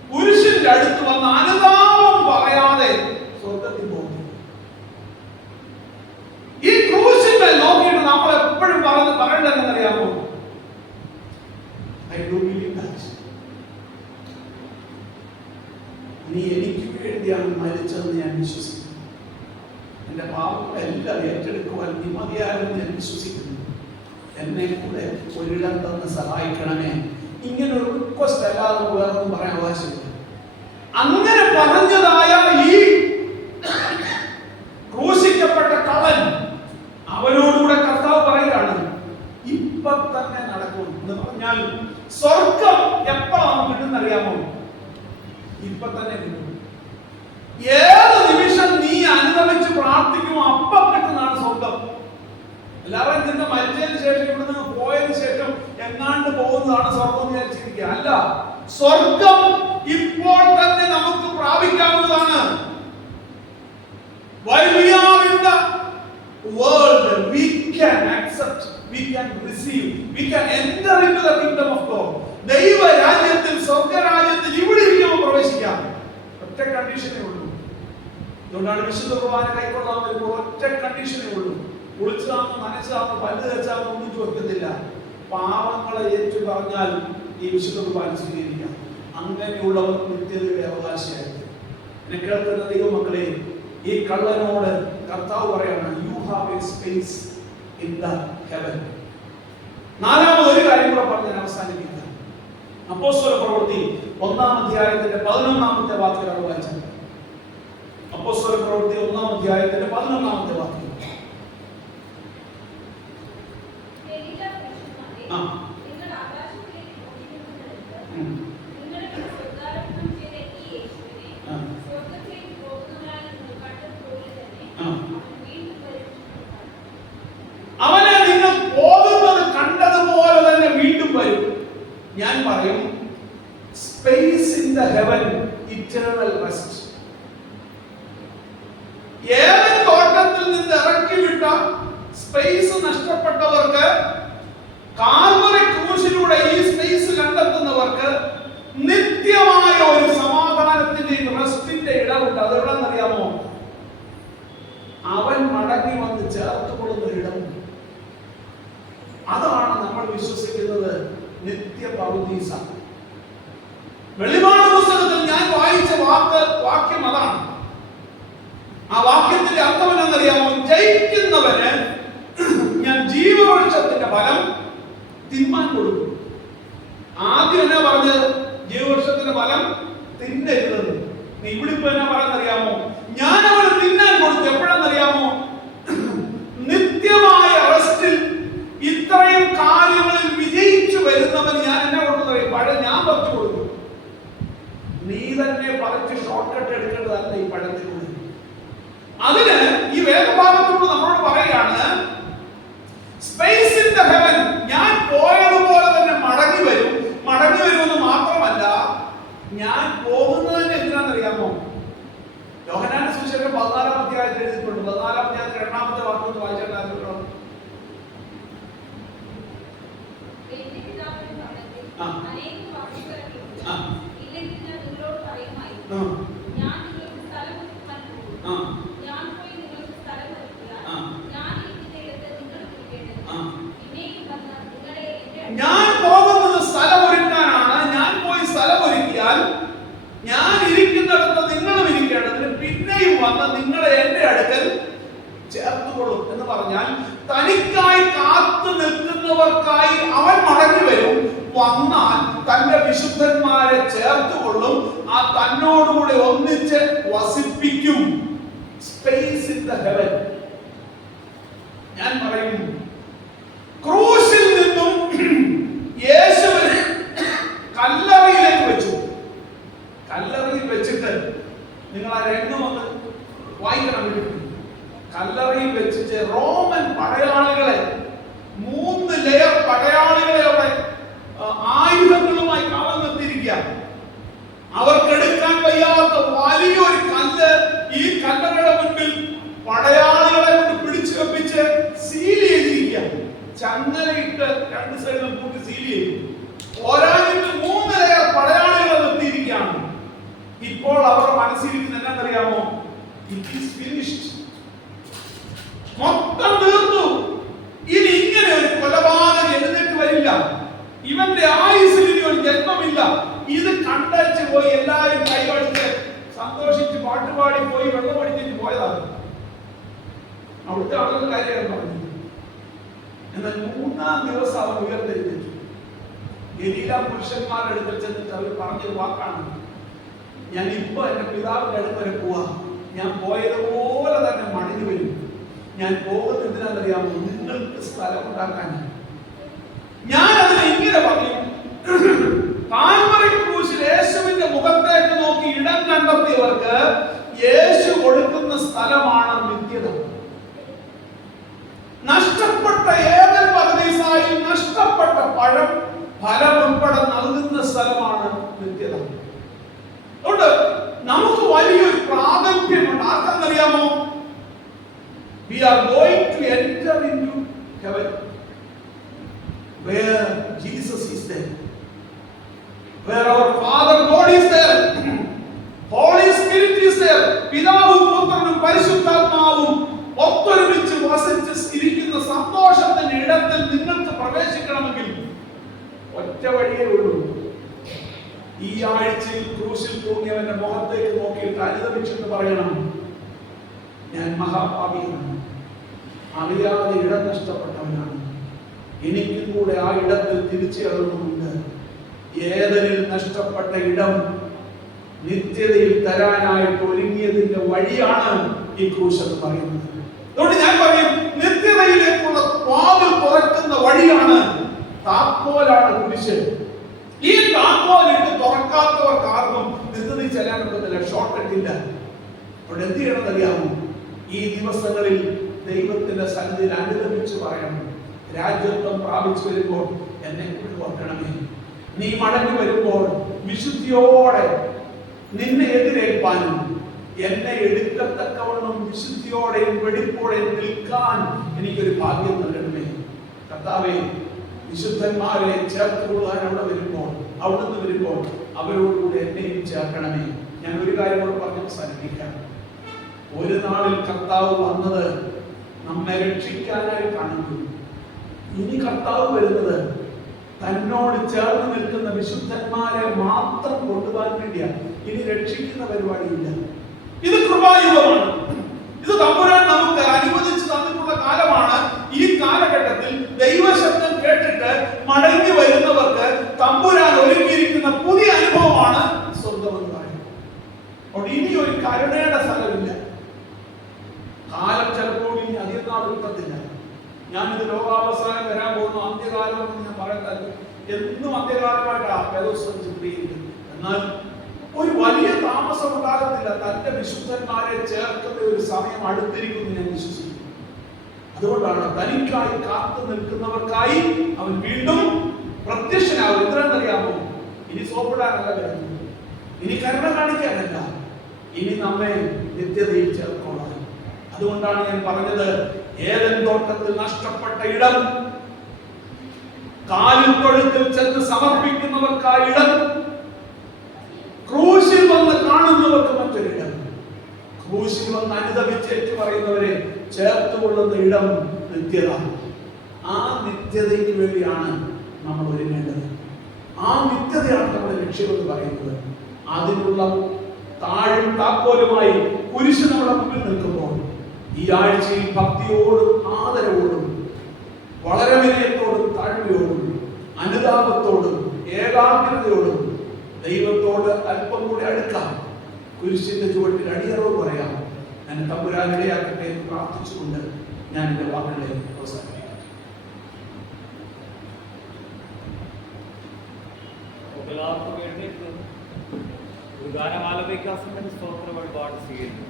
പുരുഷന്റെ അടുത്ത് വന്ന് അനുതാപം പറയാതെ സ്വർഗത്തിൽ പോകും. ഈ ക്രൂശിന്മേൽ നോക്കിയിട്ട് നമ്മൾ എപ്പോഴും പറയേണ്ടതെന്നറിയാമോ? I do believe that. നീ എനിക്ക് വേണ്ടിയാണ് മരിച്ചതെന്ന് ഞാൻ വിശ്വസിക്കുന്നു. എന്റെ പാപങ്ങളെല്ലാം ഏറ്റെടുക്കുവാൻ നീ മതിയാകുമെന്ന് ഞാൻ വിശ്വസിക്കുന്നു. എന്നെ കൂടെ ഒരിടം തന്ന് സഹായിക്കണമേ. ഇങ്ങനെ ഒരു റിക്വസ്റ്റ് അല്ലാതെ വേറൊന്നും പറയാൻ ആവശ്യമില്ല. അങ്ങനെ പറഞ്ഞതായ ഈ ക്രൂശിക്കപ്പെട്ട കള്ളൻ അവനോടുകൂടെ കർത്താവ് പറയുകയാണ്, ഇപ്പൊ തന്നെ നടക്കും എന്ന് പറഞ്ഞാൽ സ്വർഗം എപ്പോഴാണ് കിട്ടുന്നറിയാമോ? ഇപ്പൊ തന്നെ കിട്ടും. ഏത് നിമിഷം നീ അനുഗമിച്ച് പ്രാർത്ഥിക്കുമോ അപ്പം കിട്ടുന്നതാണ് സ്വർഗം. എല്ലാവരും നിന്റെ മരിച്ചതിന് ശേഷം ഇവിടെ നിന്ന് പോയതിനു ശേഷം എങ്ങാണ്ട് പോകുന്നതാണ് സ്വർഗം വിചാരിച്ചിരിക്കുക. അല്ല, സ്വർഗം ഇപ്പോൾ തന്നെ നമുക്ക് പ്രാപിക്കാവുന്നതാണ്. While we are in the world, we can accept, we can receive, we can enter into the kingdom of God. ദൈവ രാജ്യത്തിൽ, സ്വർഗരാജ്യത്തിൽ ഇവിടെ ഇരിക്കുമ്പോൾ പ്രവേശിക്കാം. ഒറ്റ കണ്ടീഷനേ ഉള്ളൂ. അതുകൊണ്ടാണ് വിശുദ്ധ കുർബാന കൈക്കൊള്ളാൻ വരുമ്പോൾ ഒറ്റ കണ്ടീഷനേ ഉള്ളൂ. കുളിച്ചാന്ന് നനച്ചാന്ന് പല്ല് തേച്ചാന്ന് ഒന്നും ചോദിക്കത്തില്ല. പാവങ്ങളെ ഏറ്റു പറഞ്ഞാൽ ഈ വിശുദ്ധ കുർബാന സ്വീകരിക്കാം. അങ്ങനെയുള്ളവർ നിത്യതയുടെ അവകാശിയായിട്ട്. എന്നെ കേൾക്കുന്ന ദൈവമക്കളെ, ഈ കള്ളനോട് കർത്താവ് പറയാണ്, you have A space in the heaven. നാലാമത് ഒരു കാര്യം കൂടെ പറഞ്ഞ് അവസാനിപ്പിക്കാം. അപ്പോസ്തല പ്രവൃത്തി 1-ാം അധ്യായത്തിന്റെ 11-ാമത്തെ വാക്യം വായിച്ചാൽ. അപ്പോസ്തല പ്രവൃത്തി 1-ാം അധ്യായത്തിന്റെ 11-ാമത്തെ വാക്യം. അവനെ നിങ്ങൾ പോകുന്നത് കണ്ടതുപോലെ തന്നെ വീണ്ടും വരും. ഞാൻ പറയും, space in the heaven, eternal rest. Eden തോട്ടത്തിൽ നിന്ന് ഇറക്കി വിട്ട സ്പേസ് നഷ്ടപ്പെട്ടവർക്ക്, കാൽവറി ക്രൂശിലൂടെ ഈ സ്പേസ് കണ്ടെത്തുന്നവർക്ക് നിത്യമായ ഒരു സമാധാനത്തിന്റെയും റെസ്റ്റിന്റെ ഇടമുണ്ട്. അതെവിടെന്നറിയാമോ? അവൻ മടങ്ങി വന്ന് ചേർത്തുകൊള്ളുന്ന ഇടമുണ്ട്. അതാണ് നമ്മൾ വിശ്വസിക്കുന്നത് നിത്യ പറുദീസ. വെളിപാട് പുസ്തകത്തിൽ ഞാൻ വായിച്ച വാക്യം അതാണ്. ആ വാക്യത്തിന്റെ അർത്ഥം എന്താണെന്നറിയാമോ? ജയിക്കുന്നവന് ഞാൻ ജീവവൃക്ഷത്തിന്റെ ഫലം തിന്നാൻ കൊടുക്കും. ആദ്യം എന്നാ പറഞ്ഞത്? ജീവവൃക്ഷത്തിന്റെ ഫലം തിന്നരുതെന്ന്. നീ ഇവിടെ ഇപ്പൊ എന്നാ പറയുന്നറിയാമോ? ഞാൻ അവന് തിന്നാൻ കൊടുത്തു. എപ്പോഴെന്നറിയാമോ? നിത്യമായ റെസ്റ്റിൽ ഇത്രയും കാര്യങ്ങളിൽ വിജയിച്ചു വരുന്നവൻ ഞാൻ എന്നെ കൊടുക്കുന്നറിയാം. പഴം ഞാൻ പറിച്ചു കൊടുക്കും. നീ തന്നെ പറിച്ച് ഷോർട്ട് കട്ട് എടുക്കേണ്ടതല്ല ഈ പഴത്തിലൂടെ. അതിന് ഈ വേദഭാഗത്തോട് നമ്മളോട് പറയാണ്, സ്പേസ് ഇൻ ദ ഹെവൻ. ഞാൻ പോയതുപോലെ തന്നെ മടങ്ങി വരും. മടങ്ങി വരുമെന്ന് മാത്രമല്ല, ഞാൻ പോകുന്നത് തന്നെ എന്തിനാണെന്നറിയാമോ? യോഹന്നാന്റെ സുവിശേഷം 14-ാം അധ്യായത്തിൽ എഴുതിയിട്ടുണ്ട്. 14-ാം അധ്യായത്തിൽ 2-ാമത്തെ വാക്യം ഒന്ന് വായിച്ചാൽ ഞാൻ പോകുന്നത് സ്ഥലമൊരുക്കാനാണ്. ഞാൻ പോയി സ്ഥലമൊരുക്കിയാൽ ഞാൻ ഇരിക്കുന്നിടത്ത് നിങ്ങളും ഇരിക്കേണ്ടതിന് പിന്നെയും വന്ന് നിങ്ങളെ എന്റെ അടുക്കൽ ചേർത്തുകൊള്ളും എന്ന് പറഞ്ഞാൽ, തനിക്കായി കാത്തു നിൽക്കുന്നവർക്കായി അവൻ മടങ്ങി വരും. വന്നാൽ തന്റെ വിശുദ്ധന്മാരെ ചേർത്തുകൊള്ളും. ആ തന്നോടുകൂടെ ഒന്നിച്ച് വസിപ്പിക്കും. Space in the heaven. ഞാൻ പറയും, ക്രൂശിൽ നിന്നും യേശുവിനെ കല്ലറയിലേക്ക് വെച്ചു. കല്ലറയിൽ വെച്ചിട്ട് നിങ്ങൾ ആ രംഗം ഒന്ന് വായിക്കണം. കല്ലറയിൽ വെച്ചിട്ട് റോമൻ പടയാളികളെ, 3 ലെയർ പടയാളികളെ അവിടെ ആയുധങ്ങളുമായി കാവൽ നിർത്തിയിരിക്കുക. അവർക്കെടുക്കാൻ വയ്യാത്ത വലിയൊരു കല്ല് ഈ കല്ലറയുടെ മുൻപിൽ പടയാളികളെ കൊണ്ട് പിടിച്ചു വെപ്പിച്ച് സീൽ ചെയ്തിരിക്കുക. ചങ്ങലയിട്ട് 2 സൈഡിലും കൂട്ടി സീൽ ചെയ്തു. പോരാഞ്ഞിട്ട് 3 ലെയർ പടയാളികളെ നിർത്തിയിരിക്കുകയാണ്. ഇപ്പോൾ അവർ മനസ്സിലിരിക്കുന്ന എന്താണെന്നറിയാമോ? It is finished. മൊത്തം തീർന്നു. ഇനി ഇങ്ങനെ ഒരു കൊലപാതകം എഴുന്നേറ്റ് വരില്ല. ഇവന്റെ ആയുസ്സിൽ ഇനി ഒരു ജന്മമില്ല. ഇത് കണ്ടച്ച് പോയി എല്ലാവരും കൈവടിച്ച് സന്തോഷിച്ച് പാട്ടുപാടി പോയി വെള്ളം അടിച്ചിട്ട് പോയതാണ്. അവിടുത്തെ ആളുകൾ കാര്യമാണ് പറഞ്ഞത്. എന്നാൽ 3-ാം ദിവസം അവൻ ഉയർത്തെഴുന്നേറ്റു. ഗലീല പുരുഷന്മാരുടെ അടുക്കൽ ചെന്നിട്ട് അവർ പറഞ്ഞൊരു വാക്കാണ്, ഞാൻ ഇപ്പൊ എന്റെ പിതാവിന്റെ അടുത്ത് വരെ പോവാ. ഞാൻ പോയതുപോലെ തന്നെ മടങ്ങി വരും. ഞാൻ പോകുന്നത് എന്തിനാണെന്നറിയാമോ? നിങ്ങൾക്ക് സ്ഥലം ഉണ്ടാക്കാൻ. ഞാൻ അതിനെ ഇങ്ങനെ പറയും, കാൽവറി ക്രൂശിൽ യേശുവിന്റെ മുഖത്തേക്ക് നോക്കി ഇടം കണ്ടെത്തിയവർക്ക് യേശു കൊടുക്കുന്ന സ്ഥലമാണ് നിത്യത. നഷ്ടപ്പെട്ട ഏതൻ പറുദീസായിൽ നഷ്ടപ്പെട്ട പഴം ഫലം ഉൾപ്പെടെ നൽകുന്ന സ്ഥലമാണ് നിത്യത. അതുകൊണ്ട് നമുക്ക് വലിയൊരു പ്രാഗൽഭ്യമുണ്ട്. ആർക്കെന്നറിയാമോ? We are going to enter into heaven where Jesus is there, where our Father God is there, Holy Spirit is there. പിതാവും പുത്രനും പരിശുദ്ധാത്മാവും ഒത്തൊരുമിച്ച് വസിച്ച് ഇരിക്കുന്ന സന്തോഷത്തിന്റെ ഇടത്തിൽ നിങ്ങൾക്ക് പ്രവേശിക്കണമെങ്കിൽ ഒറ്റ വഴിയേ ഉള്ളൂ. ഈ ആഴ്ചയിൽ ക്രൂശിൽ തൂങ്ങിയവന്റെ മുഖത്തേക്ക് നോക്കിയിട്ട് അനുദപിച്ചിട്ട് പറയണം, ഞാൻ മഹാപാപിയാണ്, അറിയാതെ ഇടം നഷ്ടപ്പെട്ടവനാണ്, എനിക്കും കൂടെ ആ ഇടത്തിൽ തിരിച്ചറിയുന്നുണ്ട്. ഏദനിൽ നഷ്ടപ്പെട്ട ഇടം നിത്യതയിൽ തരാനായിട്ട് ഒരുങ്ങിയതിന്റെ വഴിയാണ് ഈ ക്രൂശ് എന്ന് പറയുന്നത്. അതുകൊണ്ട് ഞാൻ പറയും, നിത്യതയിലേക്കുള്ള വാതിൽ തുറക്കുന്ന വഴിയാണ്, താക്കോലാണ് കുരിശ്. ഈ താക്കോലിട്ട് തുറക്കാത്തവർക്ക് ആർക്കും നിത്യതയിൽ ചെല്ലാൻ പറ്റില്ല, ഷോർട്ട് കട്ടില്ല. അപ്പോൾ എന്ത് ചെയ്യണമെന്ന് അറിയാമോ? ഈ ദിവസങ്ങളിൽ ദൈവത്തിന്റെ സന്നിധിയിൽ അനുദമിച്ച് പറയണം, രാജ്യത്വം പ്രാപിച്ചു വരുമ്പോൾ എന്നെ കൂടി ഓർക്കണമേ. നീ മടങ്ങി വരുമ്പോൾ വിശുദ്ധിയോടെ നിന്നെ എതിരേൽപ്പാനും എന്നെ എടുക്കത്തക്കവണ്ണം വിശുദ്ധിയോടെയും വെടിപ്പോടെയും നിൽക്കാൻ എനിക്കൊരു ഭാഗ്യം നൽകണമേ. കർത്താവേ, വിശുദ്ധന്മാരെ ചേർത്തുകൊള്ളാൻ അവിടുന്ന് വരുമ്പോൾ അവരോടുകൂടി എന്നെയും ചേർക്കണമേ. ഞാൻ ഒരു കാര്യം കൂടെ പറഞ്ഞ് അവസാനിപ്പിക്കാം. ഒരു നാളിൽ കർത്താവ് വന്നത് നമ്മെ രക്ഷിക്കാനായിട്ടാണെങ്കിൽ, ഇനി കർത്താവ് വരുന്നത് തന്നോട് ചേർന്ന് നിൽക്കുന്ന വിശുദ്ധന്മാരെ മാത്രം കൊണ്ടുപോകാൻ വേണ്ടിയാണ്. ഇനി രക്ഷിക്കുന്ന പരിപാടിയില്ല. ഇത് കൃപായുഗമാണ്. ഇത് തമ്പുരാൻ നമുക്ക് അനുവദിച്ചു തന്നിട്ടുള്ള കാലമാണ്. ഈ കാലഘട്ടത്തിൽ ദൈവശബ്ദം കേട്ടിട്ട് മടങ്ങി വരുന്നവർക്ക് തമ്പുരാൻ ഒരുക്കിയിരിക്കുന്ന പുതിയ അനുഭവമാണ് സ്വർഗ്ഗമെന്ന് പറയുന്നത്. അപ്പോൾ ഇനി ഒരു കരുണയുടെ സ്ഥലമില്ല. കാലം ചിലപ്പോൾ ഇനി അധികം നാൾ കിട്ടത്തില്ല. ഞാനിത് ലോകാവസാനം വരാൻ പോകുന്ന അന്ത്യകാലം എന്ന് ഞാൻ പറയുന്നത് എന്നും അന്ത്യകാലമായിട്ടാണ് വേദോസ്തം ചിത്രീകരിക്കുന്നത്. എന്നാൽ ഒരു വലിയ താമസം ഉണ്ടാകത്തില്ല. തന്റെ വിശുദ്ധന്മാരെ ചേർക്കുന്ന ഒരു സമയം അടുത്തിരിക്കുന്നു ഞാൻ വിശ്വസിക്കുന്നു. അതുകൊണ്ടാണ് തനിക്കായി കാത്തു നിൽക്കുന്നവർക്കായി അവൻ വീണ്ടും പ്രത്യക്ഷനാകും. എന്തിനാണെന്നറിയാമോ? ഇനി സോപ്പിടാനല്ല വരുന്നത്, ഇനി കരുണ കാണിക്കാനല്ല, ഇനി നമ്മെ നിത്യതയിൽ ചേർക്കോളാം. അതുകൊണ്ടാണ് ഞാൻ പറഞ്ഞത്, ഏദൻ തോട്ടത്തിൽ നഷ്ടപ്പെട്ട ഇടം, കാലിൻ തൊഴുത്തിൽ ചെന്ന് സമർപ്പിക്കുന്നവർക്കായി ഇടം, ക്രൂശിൽ വന്ന് കാണുന്നവർക്ക് മറ്റൊരിടം, ക്രൂശിൽ വന്ന് അനുദപിച്ചേറ്റ് പറയുന്നവരെ ചേർത്തുകൊള്ളുന്ന ഇടം നിത്യത. ആ നിത്യതയ്ക്ക് വേണ്ടിയാണ് നമ്മൾ ഒരുങ്ങേണ്ടത്. ആ നിത്യതയാണ് നമ്മുടെ ലക്ഷ്യമെന്ന് പറയുന്നത്. അതിനുള്ള താഴും താക്കോലുമായി കുരിശ് നമ്മുടെ മുമ്പിൽ നിൽക്കുമ്പോൾ ഈ ആഴ്ചയിൽ ഭക്തിയോടും ആദരവോടും വളരെ വിനയത്തോടും താഴ്മയോടും അനുതാപത്തോടും ഏകാഗ്രതയോടും ദൈവത്തോട് അല്പം കൂടി അടുക്കാം. കുരിശിന്റെ ചുവട്ടിൽ അടിയറവ് പറയാം. ഞാൻ തമ്പുരാനിടയാക്കട്ടെ എന്ന് പ്രാർത്ഥിച്ചുകൊണ്ട് ഞാൻ എന്റെ വാക്കുകളെ അവസാനിപ്പിക്കാം. എല്ലാവർക്കും വേണ്ടി ഒരു ഗാനം ആലപിക്കാൻ സമയത്ത് സ്തോത്രം പാട്ട് ചെയ്യുന്നു.